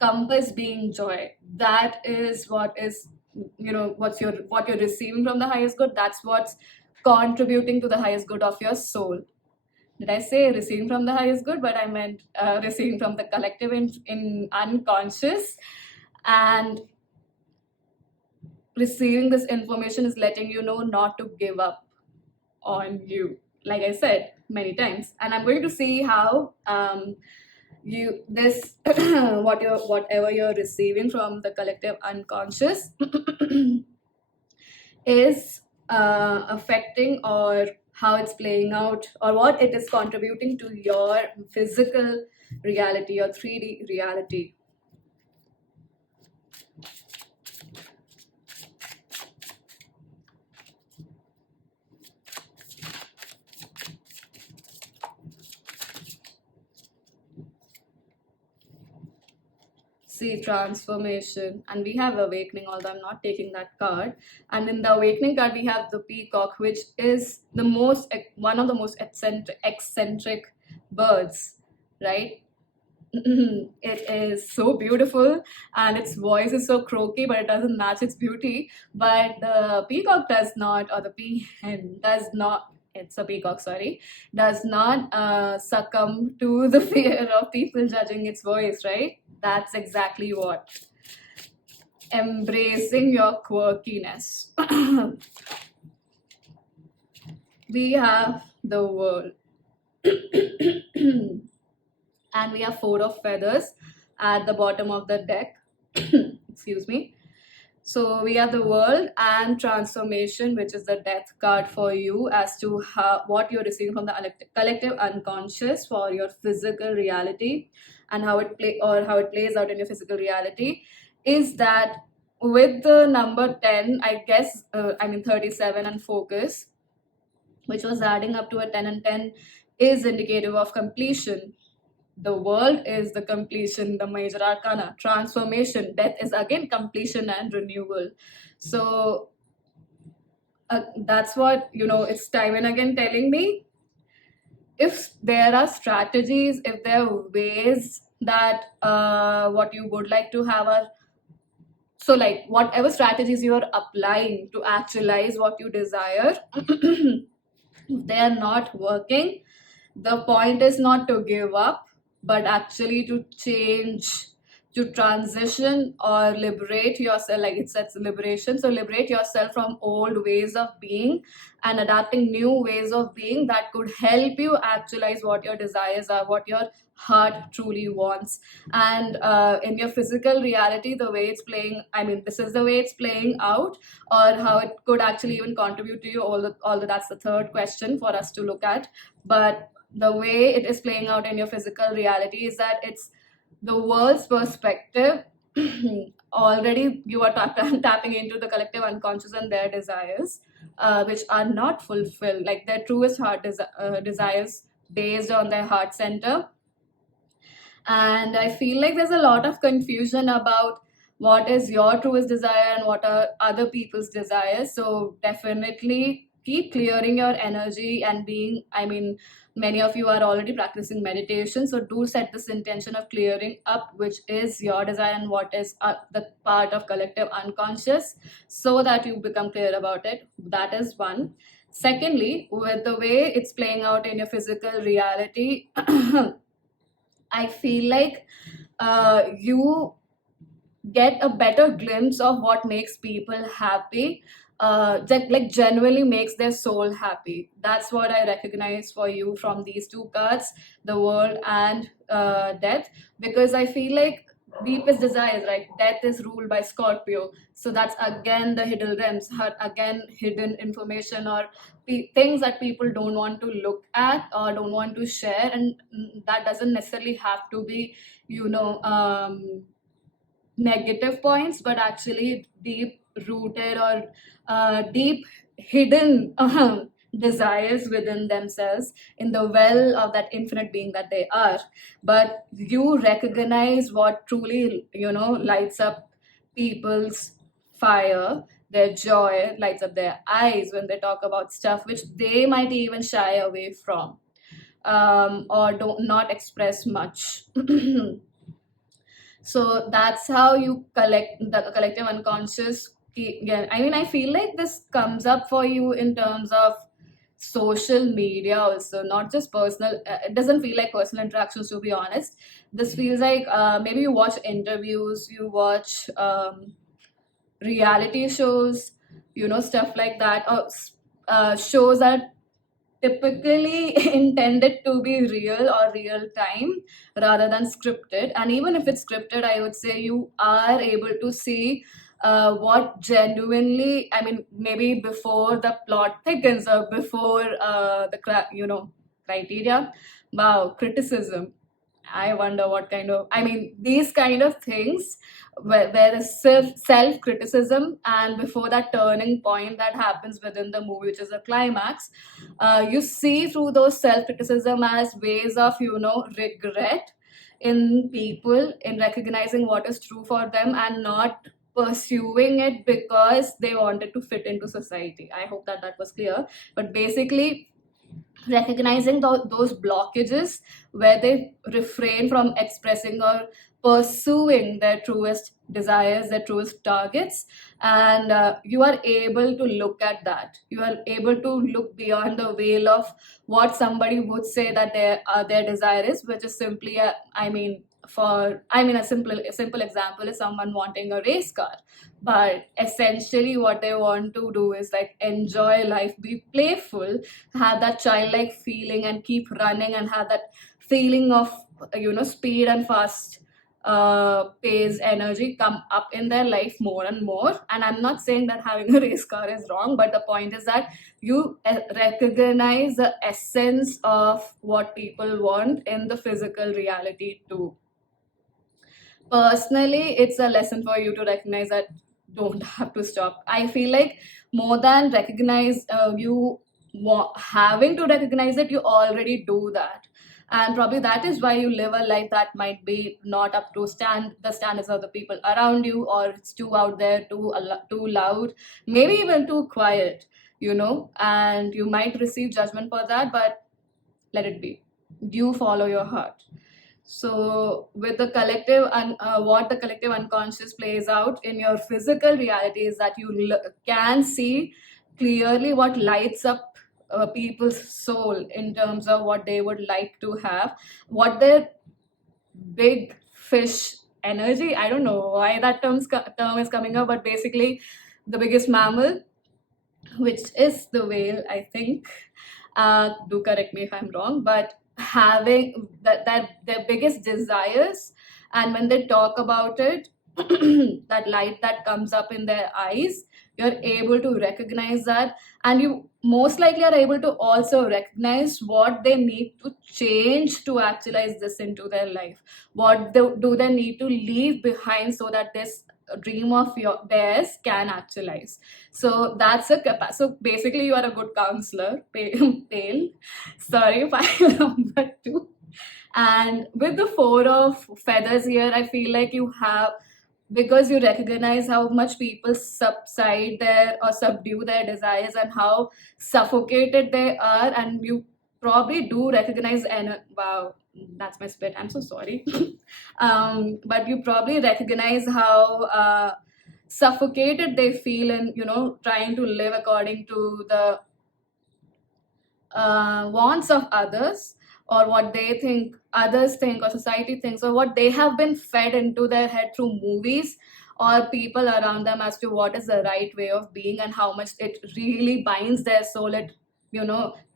compass being joy. That is what is, what you're receiving from the highest good. That's what's contributing to the highest good of your soul. Did I say receiving from the highest good? But I meant receiving from the collective in unconscious. And receiving this information is letting you know not to give up on you, like I said many times. And I'm going to see how you this whatever you're receiving from the collective unconscious is affecting, or how it's playing out, or what it is contributing to your physical reality, your 3D reality. See, transformation, and we have awakening, although I'm not taking that card. And in the awakening card, we have the peacock, which is the most one of the most eccentric birds, right? It is so beautiful, and its voice is so croaky, but it doesn't match its beauty. But the peacock does not, or the peahen does not, it's a peacock, sorry, does not succumb to the fear of people judging its voice, right? That's exactly what. Embracing your quirkiness. We have the world. And we have four of feathers at the bottom of the deck. Excuse me. So we have the world and transformation, which is the death card for you as to how, what you're receiving from the collective unconscious for your physical reality, and how it how it plays out in your physical reality. Is that with the number 10, I guess, 37 and focus, which was adding up to a 10, and 10 is indicative of completion. The world is the completion, the major arcana. Transformation, death is again completion and renewal. So that's what, it's time and again telling me. If there are strategies, if there are ways that what you would like to have are, so like whatever strategies you are applying to actualize what you desire, if they are not working, the point is not to give up, but actually to change, to transition or liberate yourself. Like it says liberation, so liberate yourself from old ways of being and adapting new ways of being that could help you actualize what your desires are, what your heart truly wants. And in your physical reality, the way it's playing, this is the way it's playing out, or how it could actually even contribute to you, all that's the third question for us to look at. But the way it is playing out in your physical reality is that it's the world's perspective. Already you are tapping into the collective unconscious and their desires, which are not fulfilled, like their truest desires based on their heart center. And I feel like there's a lot of confusion about what is your truest desire and what are other people's desires. So definitely keep clearing your energy and being, many of you are already practicing meditation, so do set this intention of clearing up which is your desire and what is the part of collective unconscious, so that you become clear about it. That is one. Secondly, with the way it's playing out in your physical reality, I feel like you get a better glimpse of what makes people happy, that like genuinely makes their soul happy. That's what I recognize for you from these two cards, the world and death, because I feel like deepest desires, right? Death is ruled by Scorpio, so that's again the hidden realms, again hidden information, or things that people don't want to look at or don't want to share. And that doesn't necessarily have to be, negative points, but actually deep rooted or deep hidden desires within themselves in the well of that infinite being that they are. But you recognize what truly, lights up people's fire, their joy lights up their eyes when they talk about stuff which they might even shy away from, or don't not express much. So that's how you collect the collective unconscious. Yeah, I feel like this comes up for you in terms of social media also, not just personal. It doesn't feel like personal interactions, to be honest. This feels like maybe you watch interviews, you watch reality shows, stuff like that, or shows that typically intended to be real or real time rather than scripted. And even if it's scripted, I would say you are able to see what genuinely, maybe before the plot thickens or before criteria. Wow, criticism. I wonder what kind of, these kind of things where the self criticism, and before that turning point that happens within the movie, which is a climax, you see through those self criticism as ways of, regret in people, in recognizing what is true for them and not pursuing it because they wanted to fit into society. I hope that that was clear. But basically, recognizing those blockages where they refrain from expressing or pursuing their truest desires, their truest targets. And you are able to look at that. You are able to look beyond the veil of what somebody would say that their desire is, which is simply a, for, I mean, a simple example is someone wanting a race car, but essentially what they want to do is like enjoy life, be playful, have that childlike feeling, and keep running, and have that feeling of speed and fast pace energy come up in their life more and more. And I'm not saying that having a race car is wrong, but the point is that you recognize the essence of what people want in the physical reality too. Personally, it's a lesson for you to recognize that don't have to stop. I feel like more than recognize you having to recognize it, you already do that. And probably that is why you live a life that might be not up to the standards of the people around you, or it's too out there, too loud, maybe even too quiet, and you might receive judgment for that, but let it be. You follow your heart. So, with the collective and what the collective unconscious plays out in your physical reality is that you can see clearly what lights up people's soul in terms of what they would like to have, what their big fish energy. I don't know why that term is coming up, but basically, the biggest mammal, which is the whale, I think. Do correct me if I'm wrong, but having that their biggest desires, and when they talk about it, that light that comes up in their eyes, you're able to recognize that, and you most likely are able to also recognize what they need to change to actualize this into their life. What do they need to leave behind so that this dream of theirs can actualize. So that's a so basically you are a good counselor, pale. Sorry if I number two. And with the four of feathers here, I feel like you have, because you recognize how much people subside their or subdue their desires and how suffocated they are, and you probably do recognize, and wow, that's my spit, I'm so sorry. But you probably recognize how suffocated they feel in trying to live according to the wants of others, or what they think others think, or society thinks, or what they have been fed into their head through movies or people around them as to what is the right way of being, and how much it really binds their soul, it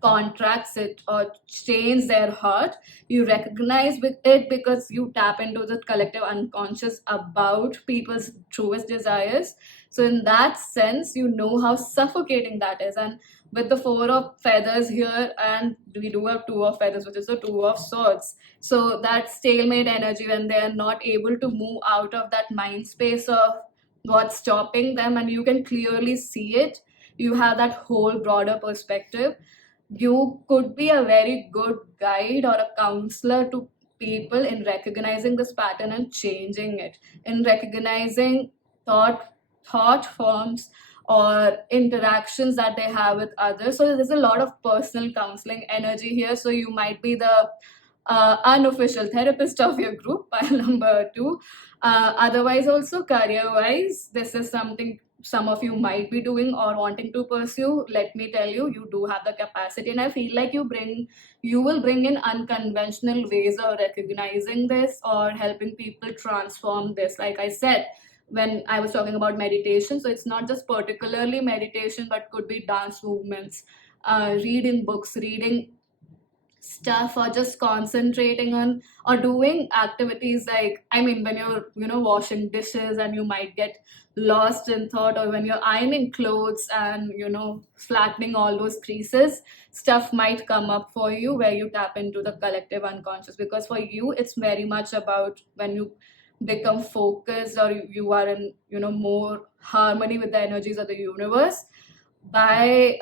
contracts it or chains their heart. You recognize with it because you tap into the collective unconscious about people's truest desires. So in that sense, you know how suffocating that is. And with the four of feathers here, and we do have two of feathers, which is the two of swords, so that stalemate energy, when they are not able to move out of that mind space of what's stopping them, and you can clearly see it, you have that whole broader perspective. You could be a very good guide or a counselor to people in recognizing this pattern and changing it, in recognizing thought thought forms or interactions that they have with others. So there's a lot of personal counseling energy here. So you might be the unofficial therapist of your group, pile number two. Otherwise, also career wise, this is something some of you might be doing or wanting to pursue. Let me tell you, you do have the capacity, and I feel like you will bring in unconventional ways of recognizing this or helping people transform this. Like I said, when I was talking about meditation, so it's not just particularly meditation, but could be dance movements, reading books, reading stuff, or just concentrating on or doing activities like, I mean, when you're washing dishes and you might get lost in thought, or when you're ironing clothes and flattening all those creases, stuff might come up for you where you tap into the collective unconscious, because for you it's very much about when you become focused, or you are in more harmony with the energies of the universe by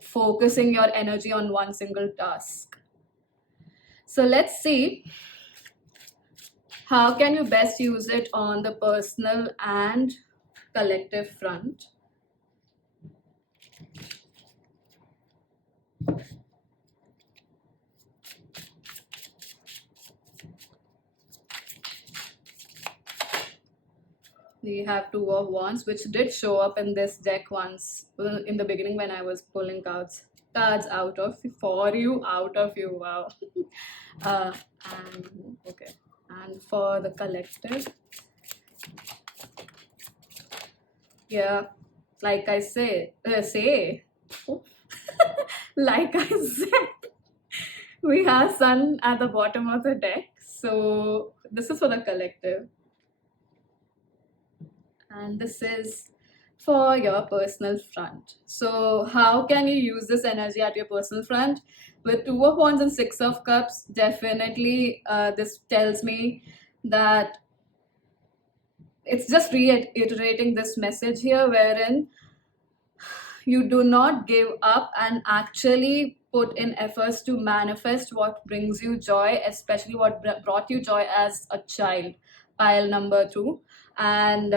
focusing your energy on one single task. So let's see, how can you best use it on the personal and collective front. We have two of wands, which did show up in this deck once in the beginning when I was pulling cards. cards out of for you, out of you. Wow. uh, and okay, and for the collective, yeah, like I say, like I said, we have sun at the bottom of the deck. So this is for the collective, and this is for your personal front. So how can you use this energy at your personal front? With Two of Wands and Six of Cups, definitely this tells me that it's just reiterating this message here, wherein you do not give up and actually put in efforts to manifest what brings you joy, especially what brought you joy as a child. Pile number two. And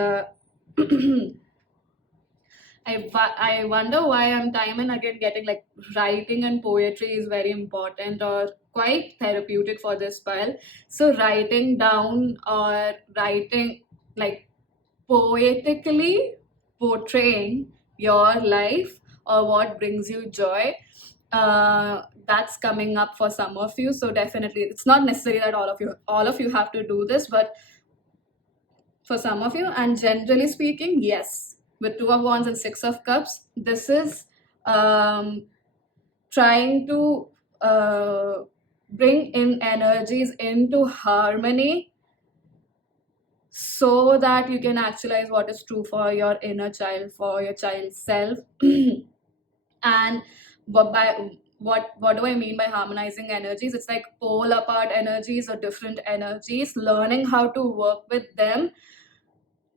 I wonder why I'm time and again getting like writing and poetry is very important or quite therapeutic for this pile. So writing down or writing like poetically portraying your life or what brings you joy, that's coming up for some of you. So definitely it's not necessary that all of you have to do this, but for some of you, and generally speaking, yes, with Two of Wands and Six of Cups, this is um, trying to bring in energies into harmony so that you can actualize what is true for your inner child, for your child's self. And what do I mean by harmonizing energies? It's like pole apart energies or different energies, learning how to work with them,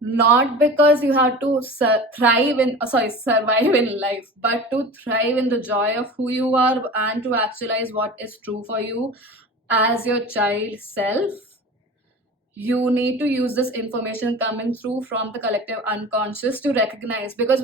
not because you have to survive in life, but to thrive in the joy of who you are and to actualize what is true for you as your child self. You need to use this information coming through from the collective unconscious to recognize, because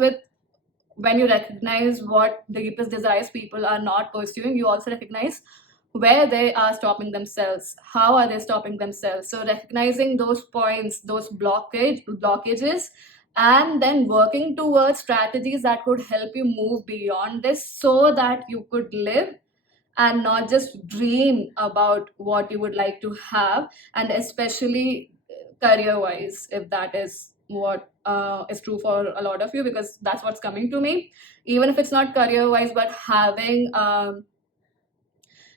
when you recognize what deepest desires people are not pursuing, you also recognize where they are stopping themselves, how are they stopping themselves. So recognizing those points, those blockages, and then working towards strategies that could help you move beyond this so that you could live and not just dream about what you would like to have, and especially career wise, if that is what is true for a lot of you, because that's what's coming to me. Even if it's not career wise, but having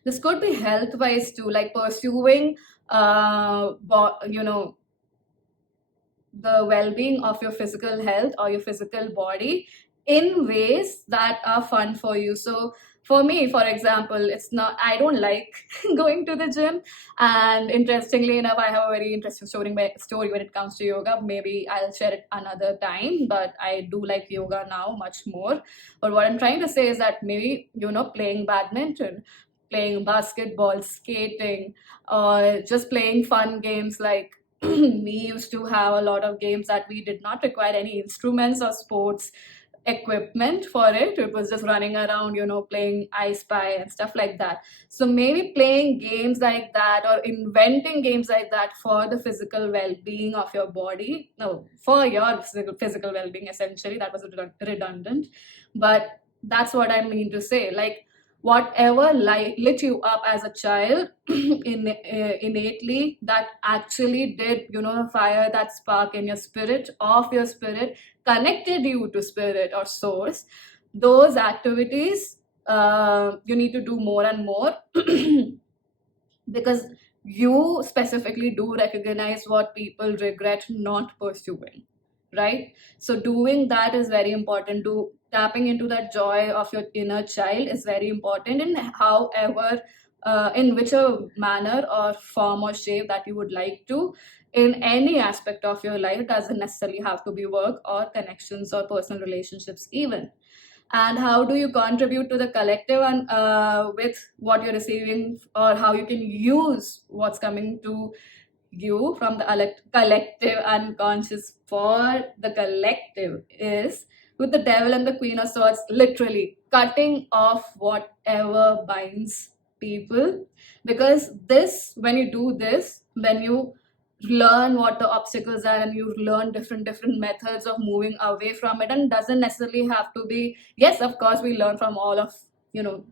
this could be health wise too, like pursuing you know, the well-being of your physical health or your physical body in ways that are fun for you. So for me, for example, it's not, I don't like going to the gym, and interestingly enough, I have a very interesting story when it comes to yoga. Maybe I'll share it another time, but I do like yoga now much more. But what I'm trying to say is that maybe, you know, playing badminton, playing basketball, skating, or just playing fun games like we used to have a lot of games that we did not require any instruments or sports equipment for it. It was just running around, you know, playing I Spy and stuff like that. So maybe playing games like that or inventing games like that for the physical well-being of your body. No, for your physical well-being, essentially. That was redundant. But that's what I mean to say. Like, whatever lit you up as a child innately, that actually did, you know, fire that spark in your spirit, of your spirit, connected you to spirit or source. Those activities you need to do more and more because you specifically do recognize what people regret not pursuing, right? So doing that is very important. To tapping into that joy of your inner child is very important in however in whichever manner or form or shape that you would like to, in any aspect of your life. It doesn't necessarily have to be work or connections or personal relationships even. And how do you contribute to the collective and with what you're receiving, or how you can use what's coming to you from the collective unconscious for the collective is with the devil and the queen of swords, literally cutting off whatever binds people. Because this, when you do this, when you learn what the obstacles are and you learn different methods of moving away from it, and doesn't necessarily have to be, yes, of course we learn from all of,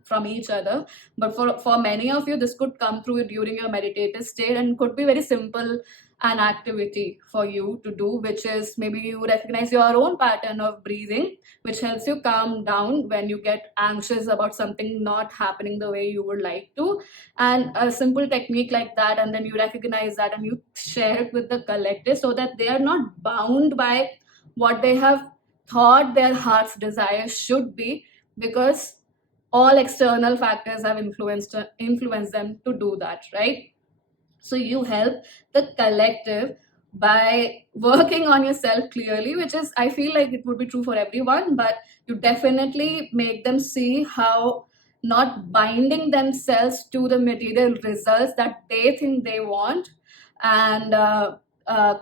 from each other. But for many of you, this could come through during your meditative state and could be very simple an activity for you to do, which is maybe you recognize your own pattern of breathing, which helps you calm down when you get anxious about something not happening the way you would like to. And a simple technique like that, and then you recognize that and you share it with the collective so that they are not bound by what they have thought their heart's desire should be, because all external factors have influenced them to do that, right? So you help the collective by working on yourself clearly, which is, I feel like it would be true for everyone, but you definitely make them see how not binding themselves to the material results that they think they want, and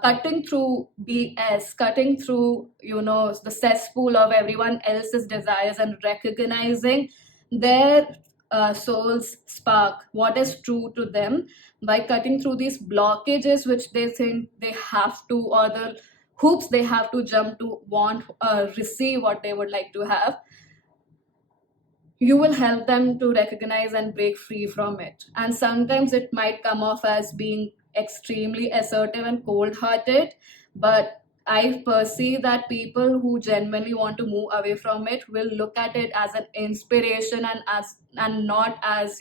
cutting through BS, cutting through, the cesspool of everyone else's desires, and recognizing their soul's spark, what is true to them, by cutting through these blockages which they think they have to, or the hoops they have to jump to want receive what they would like to have. You will help them to recognize and break free from it. And sometimes it might come off as being extremely assertive and cold hearted, but I perceive that people who genuinely want to move away from it will look at it as an inspiration, and not as,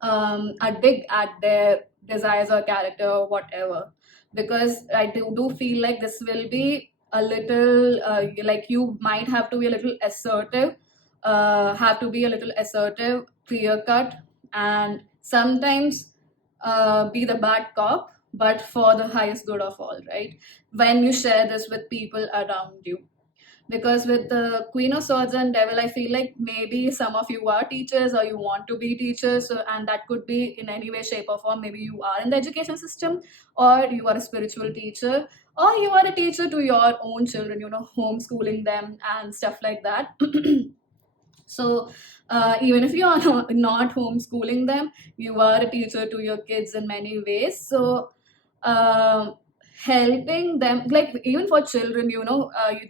a dig at their desires or character or whatever. Because I do feel like this will be a little like you might have to be a little assertive, clear cut, and sometimes be the bad cop, but for the highest good of all, right? When you share this with people around you, because with the Queen of Swords and Devil, I feel like maybe some of you are teachers or you want to be teachers, so, and that could be in any way, shape, or form. Maybe you are in the education system, or you are a spiritual teacher, or you are a teacher to your own children, homeschooling them and stuff like that. So even if you are not homeschooling them, you are a teacher to your kids in many ways. So um helping them, like even for children,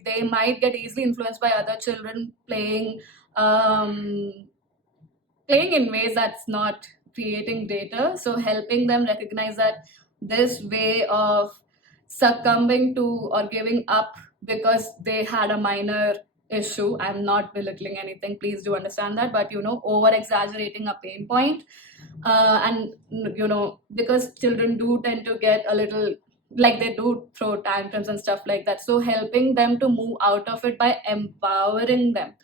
they might get easily influenced by other children um, playing in ways that's not creating data. So helping them recognize that this way of succumbing to or giving up because they had a minor issue, I'm not belittling anything, please do understand that, but over exaggerating a pain point, and because children do tend to get a little, like they do throw tantrums and stuff like that, so helping them to move out of it by empowering them,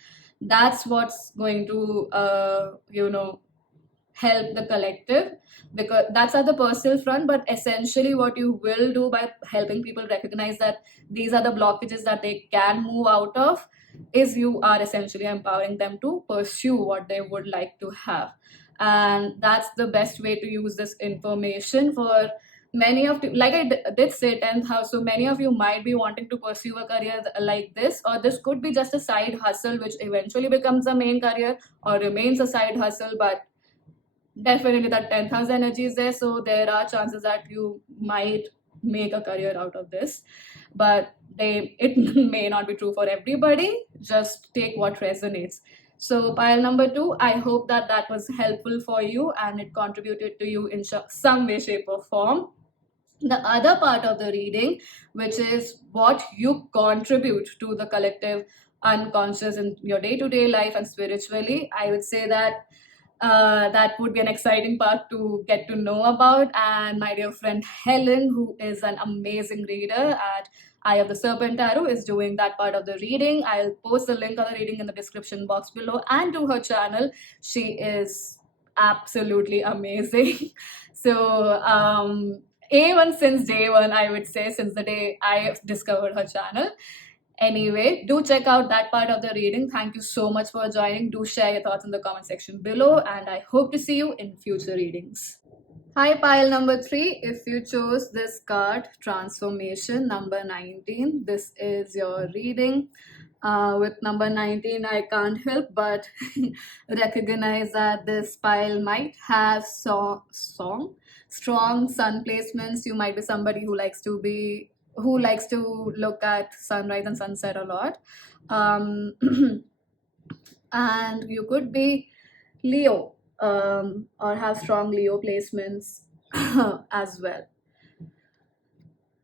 that's what's going to help the collective, because that's at the personal front. But essentially what you will do by helping people recognize that these are the blockages that they can move out of, is you are essentially empowering them to pursue what they would like to have. And that's the best way to use this information. For many of you, like did say 10th house, so many of you might be wanting to pursue a career like this, or this could be just a side hustle which eventually becomes a main career or remains a side hustle. But definitely that 10th house energy is there, so there are chances that you might make a career out of this. But it may not be true for everybody. Just take what resonates. So pile number 2, I hope that that was helpful for you and it contributed to you in some way, shape, or form. The other part of the reading, which is what you contribute to the collective unconscious in your day-to-day life and spiritually, I would say that that would be an exciting part to get to know about. And my dear friend Helen, who is an amazing reader at Eye of the Serpent Tarot, is doing that part of the reading. I'll post the link of the reading in the description box below, and to her channel. She is absolutely amazing. So A1 since day one, I would say, since the day I discovered her channel. Anyway, do check out that part of the reading. Thank you so much for joining. Do share your thoughts in the comment section below, and I hope to see you in future readings. Hi, pile number 3. If you chose this card, Transformation, number 19, this is your reading. With number 19, I can't help but recognize that this pile might have strong sun placements. You might be somebody who likes to look at sunrise and sunset a lot. And you could be Leo, or have strong Leo placements as well.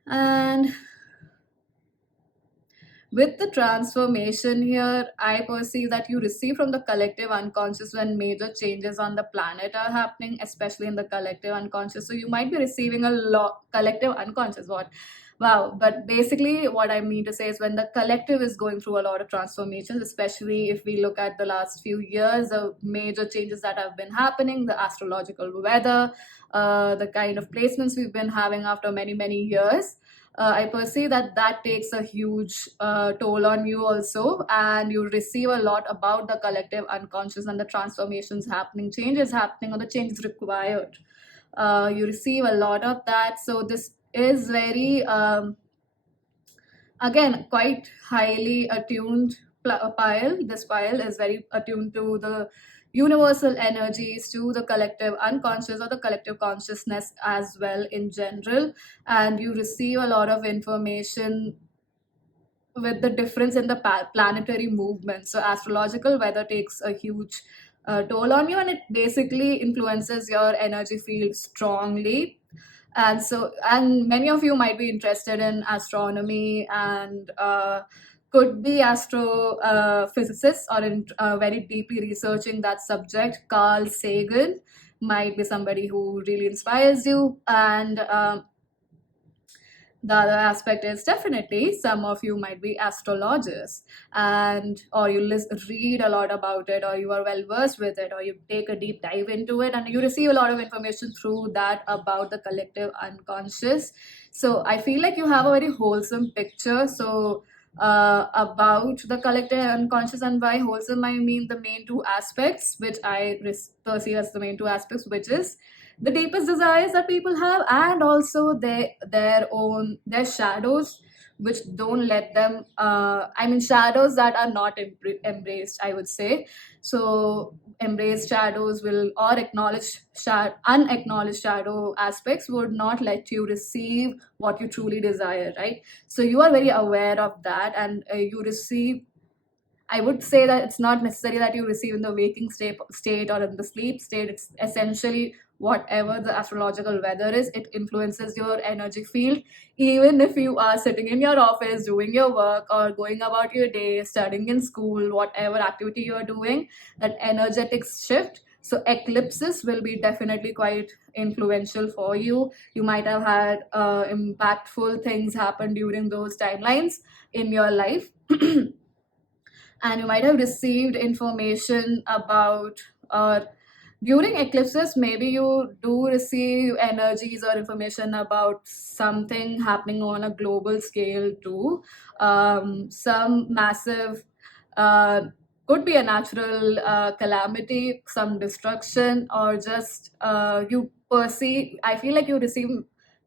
And with the transformation here, I perceive that you receive from the collective unconscious when major changes on the planet are happening, especially in the collective unconscious. So you might be receiving a lot collective unconscious. What? Wow. But basically, what I mean to say is when the collective is going through a lot of transformations, especially if we look at the last few years, the major changes that have been happening, the astrological weather, the kind of placements we've been having after many, many years, I perceive that that takes a huge toll on you also, and you receive a lot about the collective unconscious and the transformations happening, changes happening, or the changes required. You receive a lot of that. So this is very again quite highly attuned pile. This pile is very attuned to the universal energies, to the collective unconscious or the collective consciousness as well in general. And you receive a lot of information with the difference in the planetary movement. So astrological weather takes a huge toll on you, and it basically influences your energy field strongly. And so, and many of you might be interested in astronomy, and could be astro physicists, or in very deeply researching that subject. Carl Sagan might be somebody who really inspires you. And the other aspect is definitely some of you might be astrologers, and or you read a lot about it, or you are well versed with it, or you take a deep dive into it, and you receive a lot of information through that about the collective unconscious. So I feel like you have a very wholesome picture. So about the collective unconscious, and by wholesome I mean the main two aspects which I perceive as the main two aspects, which is the deepest desires that people have, and also their own their shadows, which don't let them I mean shadows that are not embraced, I would say. So embraced shadows will, or acknowledged unacknowledged shadow aspects would not let you receive what you truly desire, right? So you are very aware of that, and you receive, I would say that it's not necessary that you receive in the waking state or in the sleep state. It's essentially whatever the astrological weather is, it influences your energy field. Even if you are sitting in your office doing your work, or going about your day, studying in school, whatever activity you're doing, that energetic shift. So eclipses will be definitely quite influential for you. You might have had impactful things happen during those timelines in your life. And you might have received information about, or during eclipses maybe you do receive energies or information about something happening on a global scale too. Some massive, uh, could be a natural calamity, some destruction, or just you perceive, I feel like you receive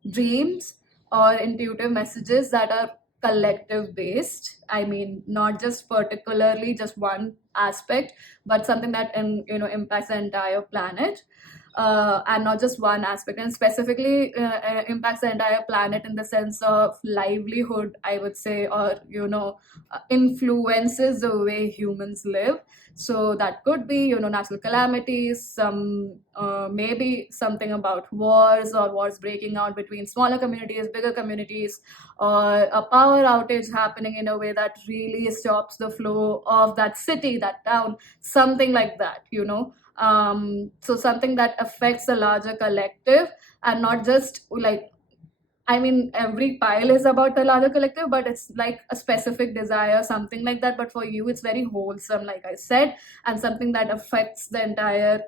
dreams or intuitive messages that are collective based. I mean, not just particularly just one aspect, but something that impacts the entire planet, and not just one aspect, and specifically impacts the entire planet in the sense of livelihood, I would say, or influences the way humans live. So that could be natural calamities, some maybe something about wars, or wars breaking out between smaller communities, bigger communities, or a power outage happening in a way that really stops the flow of that city, that town, something like that. So something that affects the larger collective, and not just like, I mean, every pile is about the larger collective, but it's like a specific desire, something like that. But for you, it's very wholesome, like I said, and something that affects the entire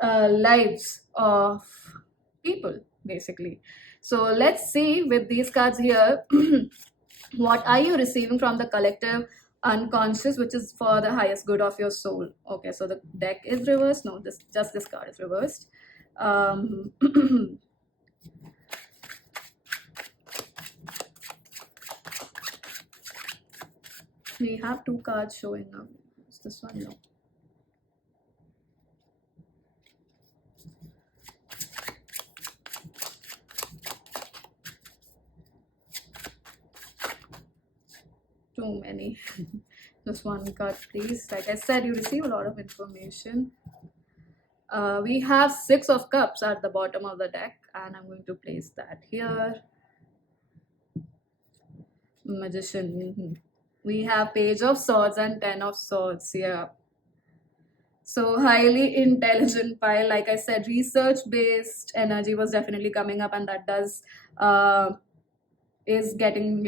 lives of people, basically. So let's see with these cards here, what are you receiving from the collective unconscious, which is for the highest good of your soul. Okay, so the deck is reversed. No, this card is reversed. Um, we have two cards showing up. Is this one? No. Too many. Just one card, please. Like I said, you receive a lot of information. We have Six of Cups at the bottom of the deck, and I'm going to place that here. Magician. We have Page of Swords and Ten of Swords. Yeah. So highly intelligent pile. Like I said, research-based energy was definitely coming up, and that does is getting,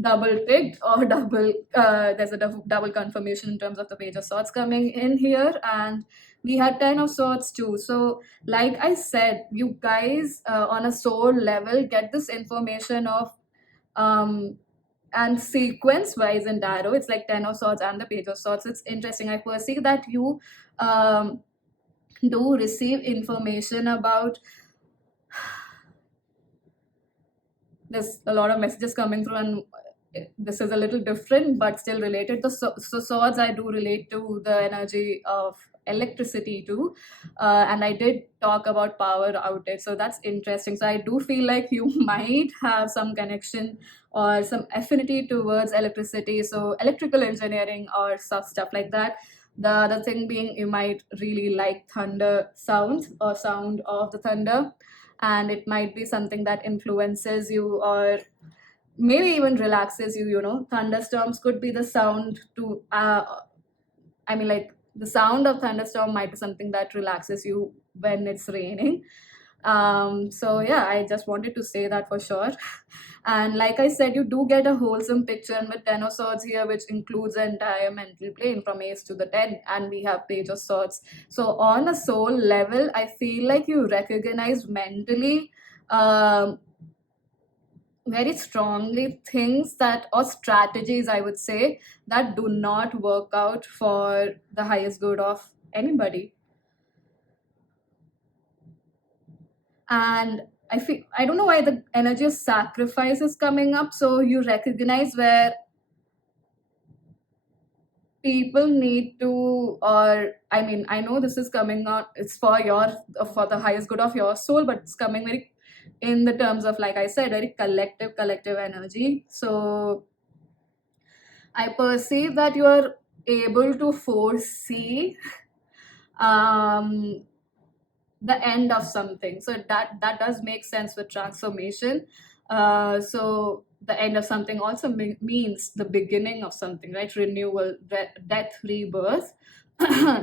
double ticked or double. There's a double confirmation in terms of the Page of Swords coming in here, and we had Ten of Swords too. So, like I said, you guys on a soul level get this information of um and sequence wise in tarot, it's like Ten of Swords and the Page of Swords. It's interesting. I perceive that you um do receive information about, there's a lot of messages coming through, and this is a little different but still related. So swords, I do relate to the energy of electricity too, and I did talk about power outage, so that's interesting. So I do feel like you might have some connection or some affinity towards electricity, so electrical engineering or stuff like that. The other thing being, you might really like thunder sounds or sound of the thunder, and it might be something that influences you or maybe even relaxes you. Thunderstorms could be the sound to I mean, like, the sound of thunderstorm might be something that relaxes you when it's raining. So yeah, I just wanted to say that for sure. And like I said, you do get a wholesome picture, and with Ten of Swords here, which includes the entire mental plane from Ace to the 10, and we have Page of Swords. So on a soul level, I feel like you recognize mentally um, very strongly things that, or strategies, I would say, that do not work out for the highest good of anybody. And I don't know why the energy of sacrifice is coming up. So you recognize where people need to, or I mean, I know this is coming out, it's for for the highest good of your soul, but it's coming very in the terms of, like I said, very collective energy. So I perceive that you are able to foresee um, the end of something. So that does make sense with transformation. So the end of something also means the beginning of something, right? Renewal, death, rebirth.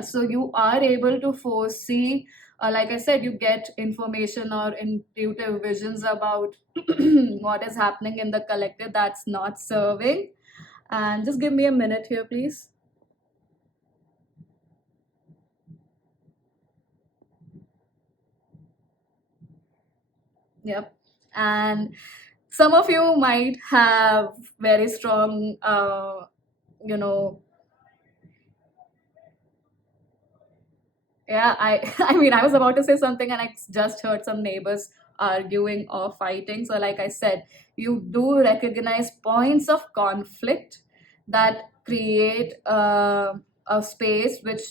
So you are able to foresee. Like I said, you get information or intuitive visions about what is happening in the collective that's not serving. And just give me a minute here, please. Yep. And some of you might have very strong, you know, yeah, I mean, I was about to say something and I just heard some neighbors arguing or fighting. So, like I said, you do recognize points of conflict that create a space which,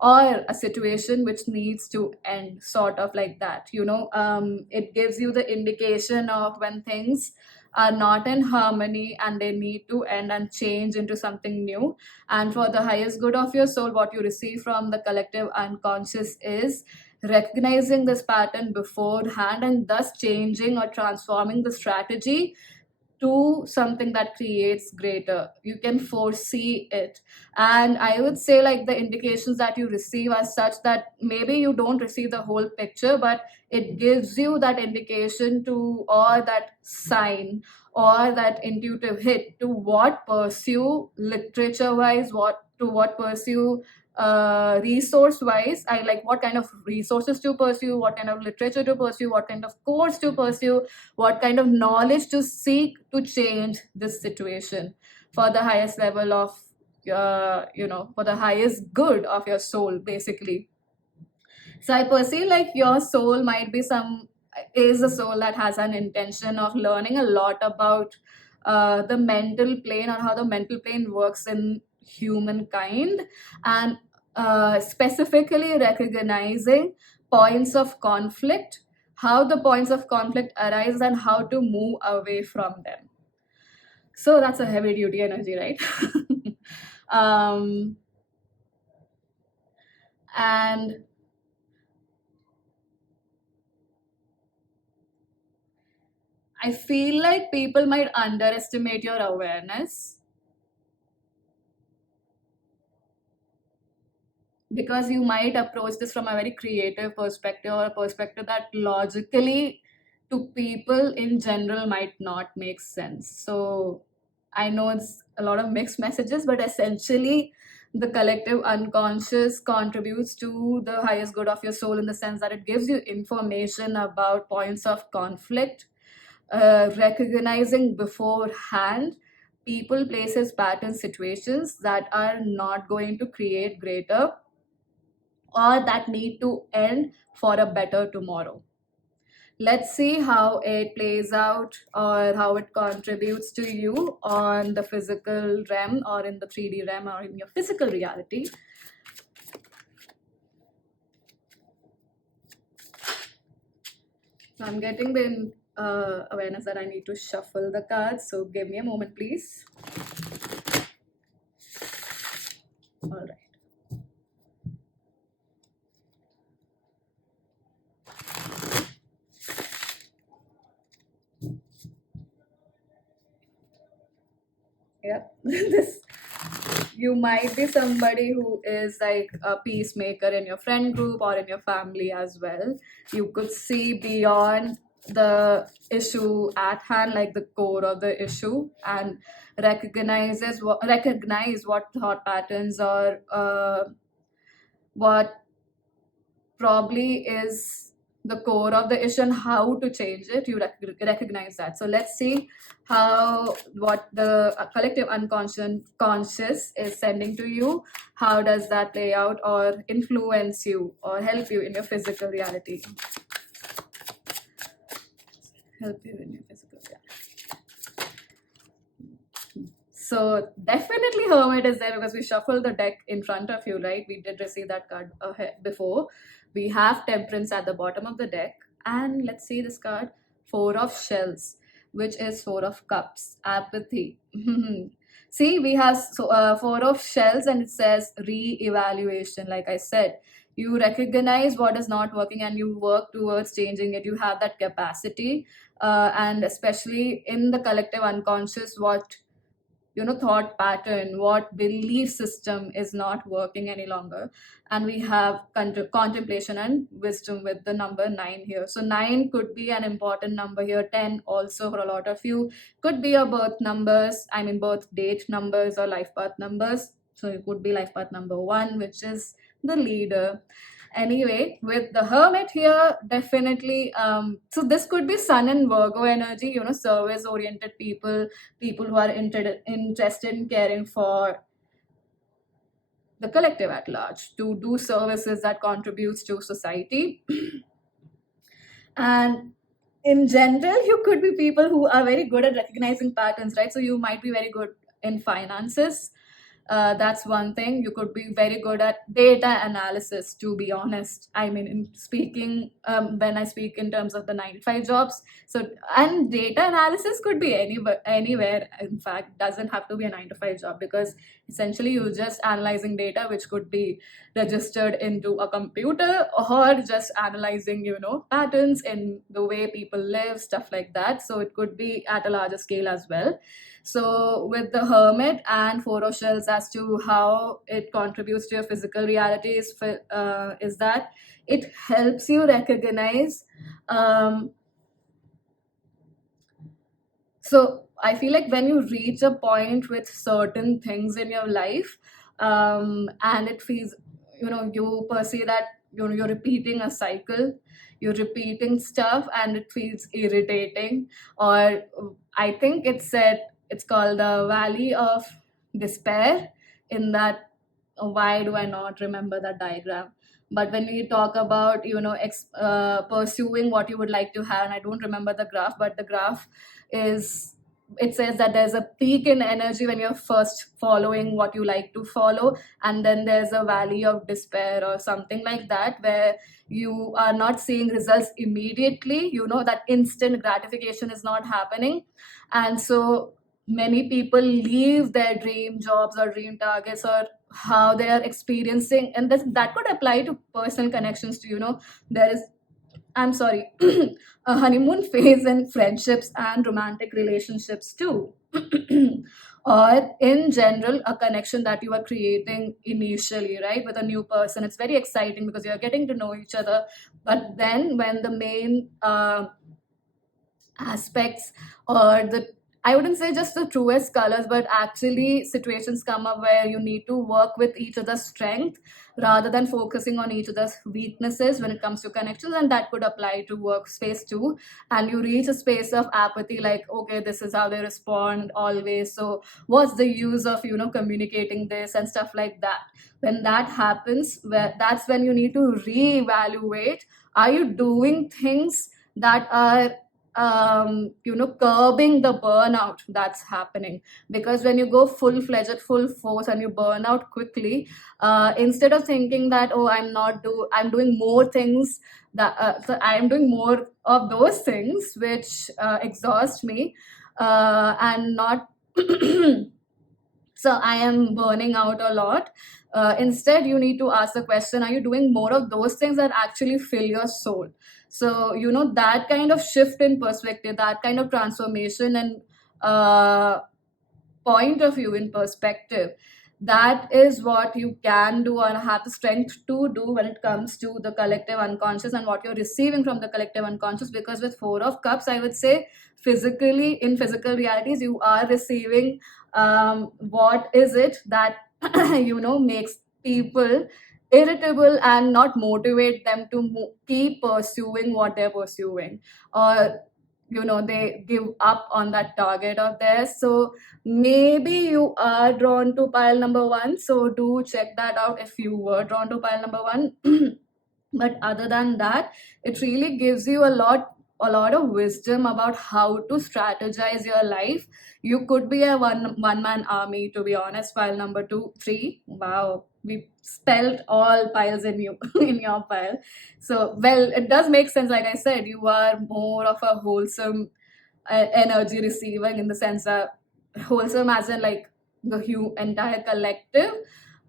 or a situation which needs to end, sort of like that. It gives you the indication of when things are not in harmony and they need to end and change into something new. And for the highest good of your soul, what you receive from the collective unconscious is recognizing this pattern beforehand and thus changing or transforming the strategy to something that creates greater. You can foresee it. And I would say, like, the indications that you receive are such that maybe you don't receive the whole picture, but it gives you that indication to, or that sign, or that intuitive hit to what pursue literature wise, what pursue resource wise. I like what kind of resources to pursue, what kind of literature to pursue, what kind of course to pursue, what kind of knowledge to seek to change this situation for the highest level of for the highest good of your soul, basically. So I perceive like your soul might be is a soul that has an intention of learning a lot about the mental plane, or how the mental plane works in humankind, and specifically recognizing points of conflict, how the points of conflict arise, and how to move away from them. So that's a heavy duty energy, right? um, and I feel like people might underestimate your awareness because you might approach this from a very creative perspective, or a perspective that logically to people in general might not make sense. So I know it's a lot of mixed messages, but essentially the collective unconscious contributes to the highest good of your soul, in the sense that it gives you information about points of conflict, recognizing beforehand people, places, patterns, situations that are not going to create greater, or that need to end for a better tomorrow. Let's see how it plays out, or how it contributes to you on the physical realm, or in the 3D realm, or in your physical reality. So I'm getting the awareness that I need to shuffle the cards. So give me a moment, please. All right. Yeah. This, you might be somebody who is like a peacemaker in your friend group or in your family as well. You could see beyond the issue at hand, like the core of the issue, and recognize what thought patterns, or what probably is the core of the issue, and how to change it. You recognize that. So let's see how, what the collective unconscious conscious is sending to you. How does that play out, or influence you, or help you in your physical reality? Help you in your physical reality. So definitely Hermit is there, because we shuffled the deck in front of you, right? We did receive that card before. We have Temperance at the bottom of the deck. And let's see this card, Four of Shells, which is Four of Cups, apathy. See, we have Four of Shells, and it says re-evaluation. Like I said, you recognize what is not working and you work towards changing it. You have that capacity. And especially in the collective unconscious, what thought pattern, what belief system is not working any longer. And we have contemplation and wisdom with the number 9 here. So 9 could be an important number here. 10 also, for a lot of you, could be your birth numbers, I mean birth date numbers, or life path numbers. So it could be life path number 1, which is the leader. Anyway, with the Hermit here, definitely, so this could be Sun and Virgo energy, service oriented people, people who are interested in caring for the collective at large, to do services that contributes to society. And in general, you could be people who are very good at recognizing patterns, right? So you might be very good in finances. That's one thing. You could be very good at data analysis, to be honest. I mean, in speaking, when I speak in terms of the 9 to 5 jobs. So, and data analysis could be anywhere. In fact, doesn't have to be a 9 to 5 job, because essentially you're just analyzing data, which could be registered into a computer, or just analyzing, patterns in the way people live, stuff like that. So it could be at a larger scale as well. So with the Hermit and Four of Shells, as to how it contributes to your physical reality, is that it helps you recognize. So I feel like when you reach a point with certain things in your life, and it feels, you perceive that you're repeating a cycle, you're repeating stuff, and it feels irritating. Or I think it's called the Valley of Despair. In that, why do I not remember that diagram? But when we talk about pursuing what you would like to have, and I don't remember the graph, but the graph is, it says that there's a peak in energy when you're first following what you like to follow, and then there's a valley of despair or something like that, where you are not seeing results immediately. That instant gratification is not happening. And so many people leave their dream jobs or dream targets, or how they are experiencing, and that could apply to personal connections too. There is, I'm sorry, a honeymoon phase in friendships and romantic relationships too. Or in general, a connection that you are creating initially, right, with a new person. It's very exciting because you're getting to know each other. But then when the main aspects, or the, I wouldn't say just the truest colors, but actually situations come up where you need to work with each other's strength rather than focusing on each other's weaknesses when it comes to connections. And that could apply to workspace too. And you reach a space of apathy, like, okay, this is how they respond always, so what's the use of communicating this and stuff like that. When that happens, that's when you need to reevaluate, are you doing things that are curbing the burnout that's happening. Because when you go full-fledged at full force and you burn out quickly, instead of thinking that, oh, I'm doing more things, that so I am doing more of those things which exhaust me, and not so I am burning out a lot. Instead, you need to ask the question, are you doing more of those things that actually fill your soul? So, that kind of shift in perspective, that kind of transformation and point of view in perspective, that is what you can do or have the strength to do when it comes to the collective unconscious and what you're receiving from the collective unconscious. Because with Four of Cups, I would say, physically, in physical realities, you are receiving what is it that makes people irritable and not motivate them to keep pursuing what they're pursuing, or they give up on that target of theirs. So maybe you are drawn to pile number one, so do check that out if you were drawn to pile number one. But other than that, it really gives you a lot of wisdom about how to strategize your life. You could be a one man army, to be honest. Pile number two, three, wow, we spelled all piles in you in your pile. So, well, it does make sense. Like I said, you are more of a wholesome energy receiving, in the sense that wholesome as in like the entire collective,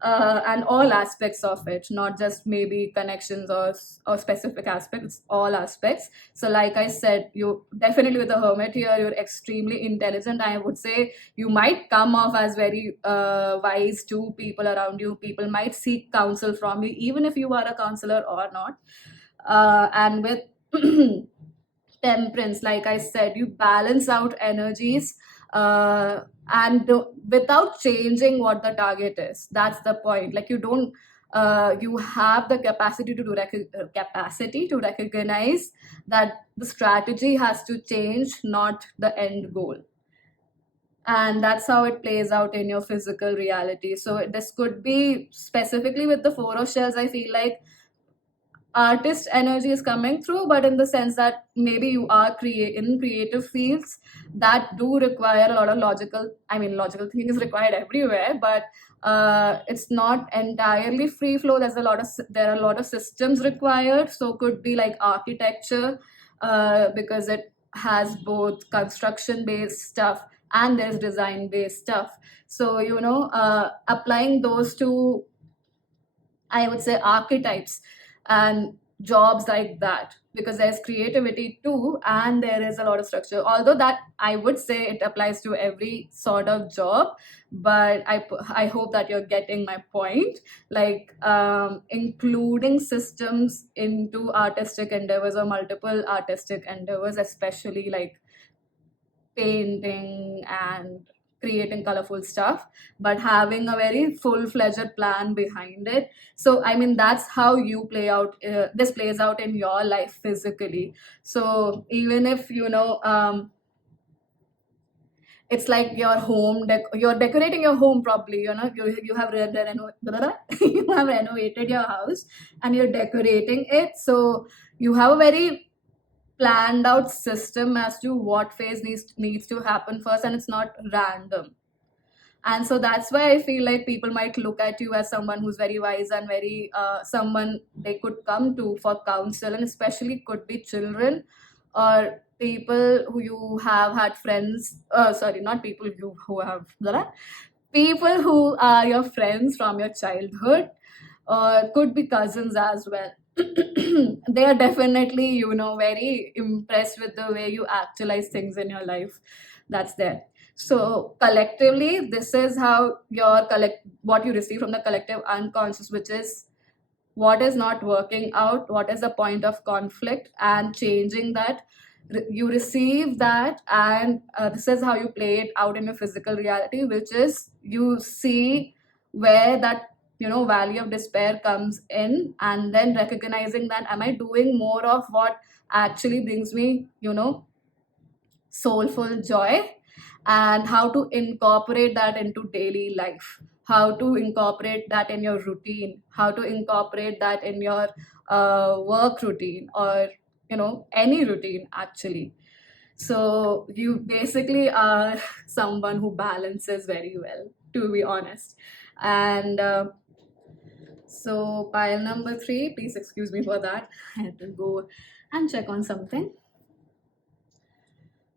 and all aspects of it, not just maybe connections or specific aspects, all aspects. So like I said, you definitely, with the hermit here, you're extremely intelligent. I would say you might come off as very wise to people around you. People might seek counsel from you, even if you are a counselor or not. And with temperance, like I said, you balance out energies, without changing what the target is. That's the point. Like, you don't you have the capacity to recognize that the strategy has to change, not the end goal. And that's how it plays out in your physical reality. So this could be specifically with the Four of Shells. I feel like artist energy is coming through, but in the sense that maybe you are in creative fields that do require a lot of logical thinking is required everywhere, but it's not entirely free flow. There are a lot of systems required. So could be like architecture, because it has both construction based stuff and there's design based stuff. So applying those two, I would say, archetypes and jobs like that, because there's creativity too, and there is a lot of structure. Although that, I would say, it applies to every sort of job, but I hope that you're getting my point. Like, including systems into artistic endeavors or multiple artistic endeavors, especially like painting and creating colorful stuff, but having a very full-fledged plan behind it. So that's how you play out, this plays out in your life physically. So even if it's like your home you're decorating your home properly, you have you have renovated your house and you're decorating it, so you have a very planned out system as to what phase needs to happen first, and it's not random. And so that's why I feel like people might look at you as someone who's very wise and very someone they could come to for counsel, and especially could be children or people who you have had friends, sorry, not people who have, people who are your friends from your childhood, or could be cousins as well. They are definitely, very impressed with the way you actualize things in your life. That's there. So collectively, this is how your what you receive from the collective unconscious, which is what is not working out, what is the point of conflict, and changing that. You receive that, and this is how you play it out in your physical reality, which is you see where that valley of despair comes in, and then recognizing that, am I doing more of what actually brings me soulful joy, and how to incorporate that into daily life, how to incorporate that in your routine, how to incorporate that in your work routine, or any routine actually. So you basically are someone who balances very well, to be honest. And so pile number 3, please excuse me for that, I had to go and check on something.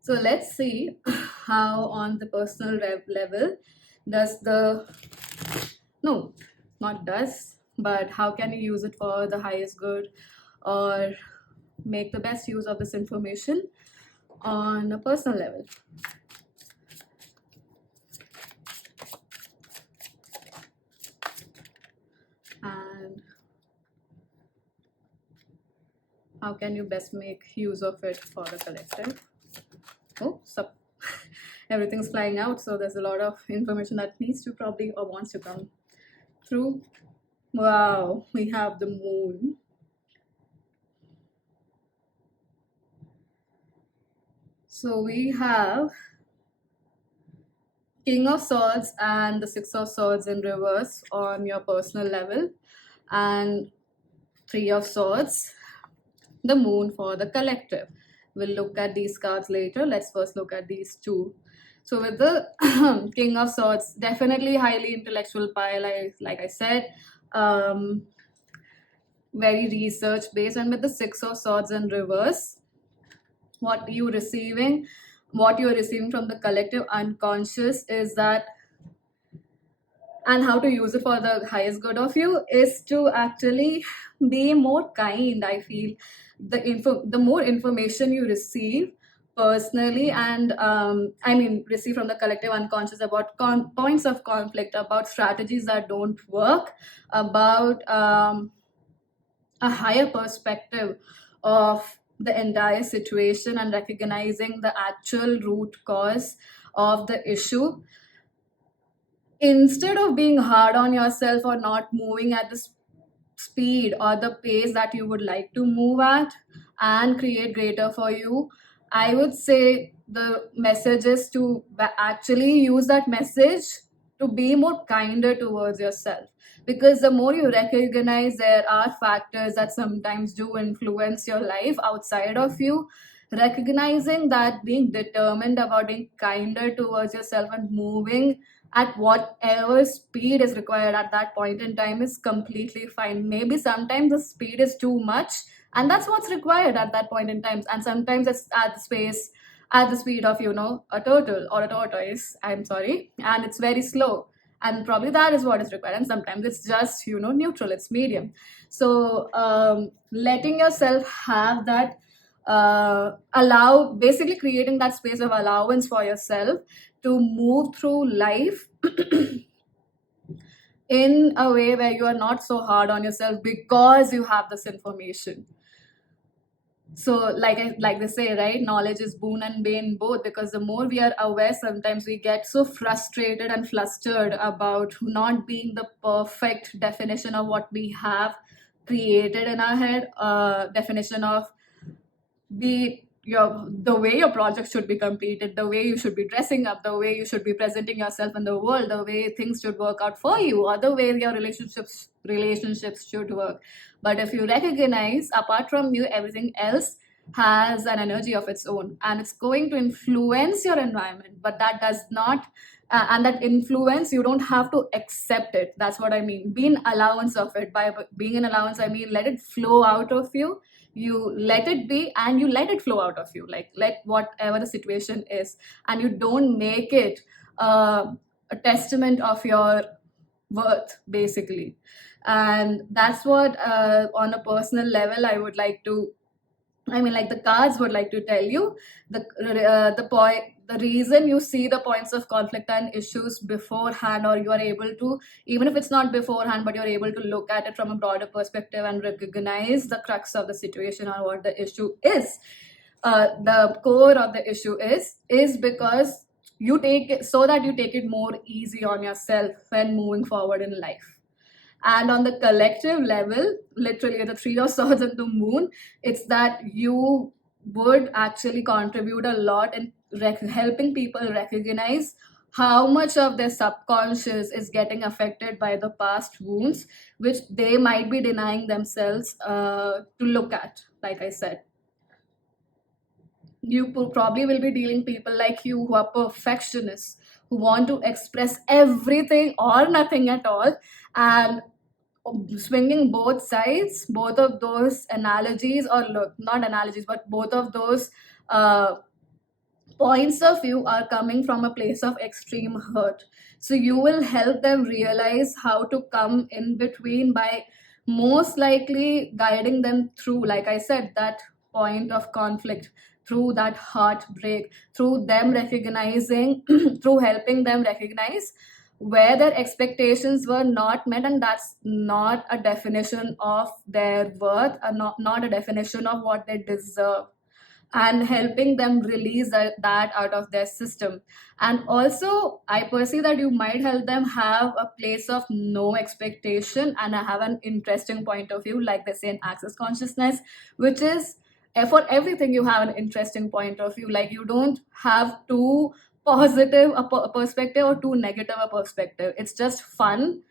So let's see how on the personal level does the, no, not does, but how can you use it for the highest good, or make the best use of this information on a personal level. And how can you best make use of it for the collective. Oh, so everything's flying out, so there's a lot of information that needs to probably or wants to come through. Wow, we have the moon. So we have King of Swords and the Six of Swords in reverse on your personal level, and Three of Swords, the moon for the collective. We'll look at these cards later. Let's first look at these two. So with the King of Swords, definitely highly intellectual pile, like I said, very research based. And with the Six of Swords in reverse, what you're receiving from the collective unconscious is that, and how to use it for the highest good of you, is to actually be more kind. I feel the more information you receive personally, and receive from the collective unconscious about points of conflict, about strategies that don't work, about a higher perspective of the entire situation, and recognizing the actual root cause of the issue, instead of being hard on yourself or not moving at the speed or the pace that you would like to move at and create greater for you, I would say the message is to actually use that message to be more kinder towards yourself, because the more you recognize there are factors that sometimes do influence your life outside of you, recognizing that, being determined about being kinder towards yourself and moving at whatever speed is required at that point in time is completely fine. Maybe sometimes the speed is too much, and that's what's required at that point in time. And sometimes it's at the speed of a turtle or a tortoise. I'm sorry, and it's very slow. And probably that is what is required. And sometimes it's just neutral. It's medium. So letting yourself have that, basically creating that space of allowance for yourself to move through life in a way where you are not so hard on yourself because you have this information. So like they say, right, knowledge is boon and bane both, because the more we are aware, sometimes we get so frustrated and flustered about not being the perfect definition of what we have created in our head, definition of the way your project should be completed, the way you should be dressing up, the way you should be presenting yourself in the world, the way things should work out for you, or the way your relationships should work. But if you recognize, apart from you, everything else has an energy of its own, and it's going to influence your environment, but that does not and that influence, you don't have to accept it. That's what I mean. Be an allowance of it. By being an allowance, I mean let it flow out of you, you let it be and you let it flow out of you, like let whatever the situation is, and you don't make it uh, a testament of your worth basically. And that's what, on a personal level, I would like to, I mean, like the cards would like to tell you the point, the reason you see the points of conflict and issues beforehand, or you are able to, even if it's not beforehand, but you're able to look at it from a broader perspective and recognize the crux of the situation or what the issue is. The core of the issue is because you take it, so that you take it more easy on yourself when moving forward in life. And on the collective level, literally the three of swords and the moon, it's that you would actually contribute a lot in helping people recognize how much of their subconscious is getting affected by the past wounds, which they might be denying themselves to look at. Like I said, you probably will be dealing people like you who are perfectionists, who want to express everything or nothing at all, and swinging both sides, both of those analogies, or look, not analogies, but both of those uh, points of view are coming from a place of extreme hurt. So you will help them realize how to come in between by most likely guiding them through, like I said, that point of conflict, through that heartbreak, through them recognizing, through helping them recognize where their expectations were not met, and that's not a definition of their worth, or not a definition of what they deserve, and helping them release that out of their system. And also, I perceive that you might help them have a place of no expectation and have an interesting point of view, like they say in access consciousness, which is, for everything you have an interesting point of view. Like you don't have too positive a perspective or too negative a perspective. It's just fun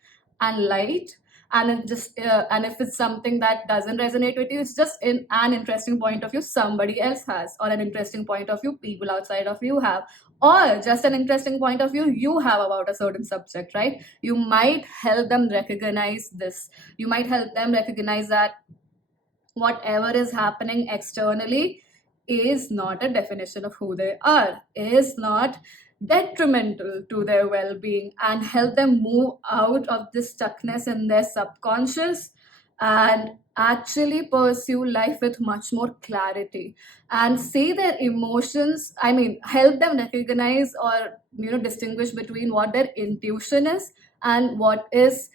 and light, and it just and if it's something that doesn't resonate with you, it's just in an interesting point of view somebody else has, or an interesting point of view people outside of you have, or just an interesting point of view you have about a certain subject, right? You might help them recognize this. You might help them recognize that whatever is happening externally is not a definition of who they are, is not detrimental to their well-being, and help them move out of this stuckness in their subconscious and actually pursue life with much more clarity and see their emotions. I mean, help them recognize, or distinguish between what their intuition is and what is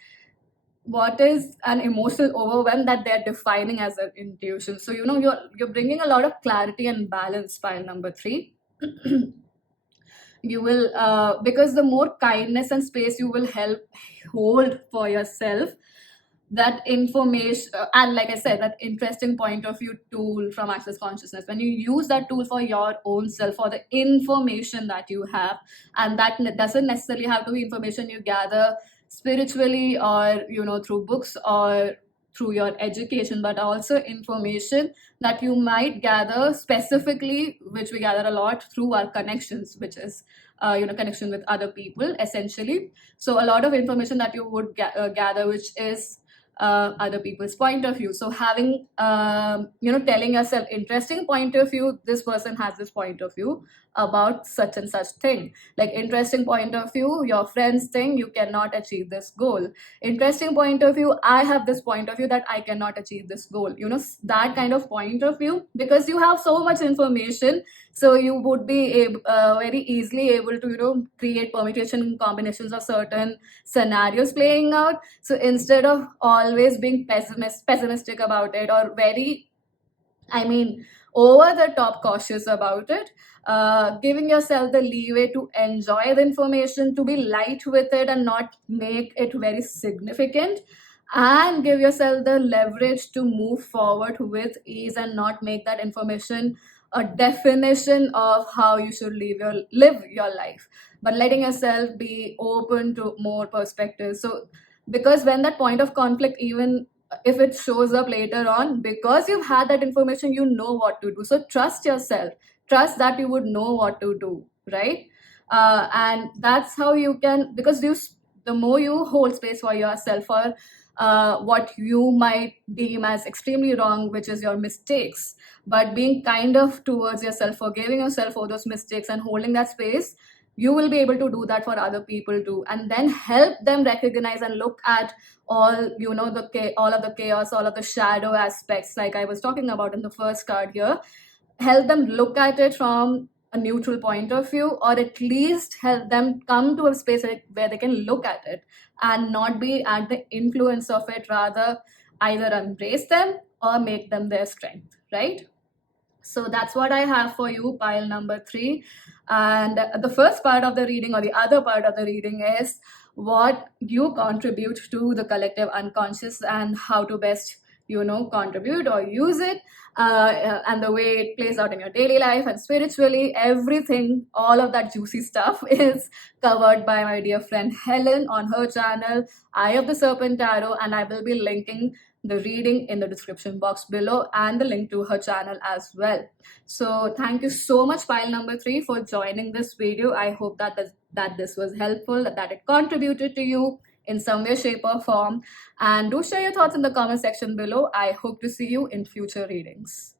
an emotional overwhelm that they're defining as an intuition. So you're bringing a lot of clarity and balance, pile number 3. You will, because the more kindness and space you will help hold for yourself, that information, and like I said, that interesting point of view tool from access consciousness, when you use that tool for your own self, for the information that you have, and that doesn't necessarily have to be information you gather spiritually, or through books or through your education, but also information that you might gather specifically, which we gather a lot through our connections, which is connection with other people essentially. So a lot of information that you would gather, which is other people's point of view. So having, telling yourself interesting point of view, this person has this point of view about such and such thing. Like interesting point of view, your friends think you cannot achieve this goal. Interesting point of view, I have this point of view that I cannot achieve this goal. That kind of point of view, because you have so much information, so you would be very easily able to create permutation combinations of certain scenarios playing out. So instead of always being pessimistic about it, or very, I mean, over the top cautious about it, giving yourself the leeway to enjoy the information, to be light with it and not make it very significant, and give yourself the leverage to move forward with ease and not make that information a definition of how you should live your life, but letting yourself be open to more perspectives. So because when that point of conflict, even if it shows up later on, because you've had that information, you know what to do. So trust yourself, trust that you would know what to do, right? And that's how you can, because the more you hold space for yourself, for what you might deem as extremely wrong, which is your mistakes. But being kind of towards yourself, forgiving yourself for those mistakes and holding that space, you will be able to do that for other people too, and then help them recognize and look at all, all of the chaos, all of the shadow aspects, like I was talking about in the first card here. Help them look at it from a neutral point of view, or at least help them come to a space where they can look at it and not be at the influence of it, rather either embrace them or make them their strength, right? So that's what I have for you, pile number 3. And the first part of the reading, or the other part of the reading, is what you contribute to the collective unconscious and how to best, contribute or use it, and the way it plays out in your daily life and spiritually. Everything, all of that juicy stuff is covered by my dear friend Helen on her channel, Eye of the Serpent Tarot, and I will be linking the reading in the description box below and the link to her channel as well. So thank you so much, pile number 3, for joining this video. I hope that this was helpful, that it contributed to you in some way, shape or form. And do share your thoughts in the comment section below. I hope to see you in future readings.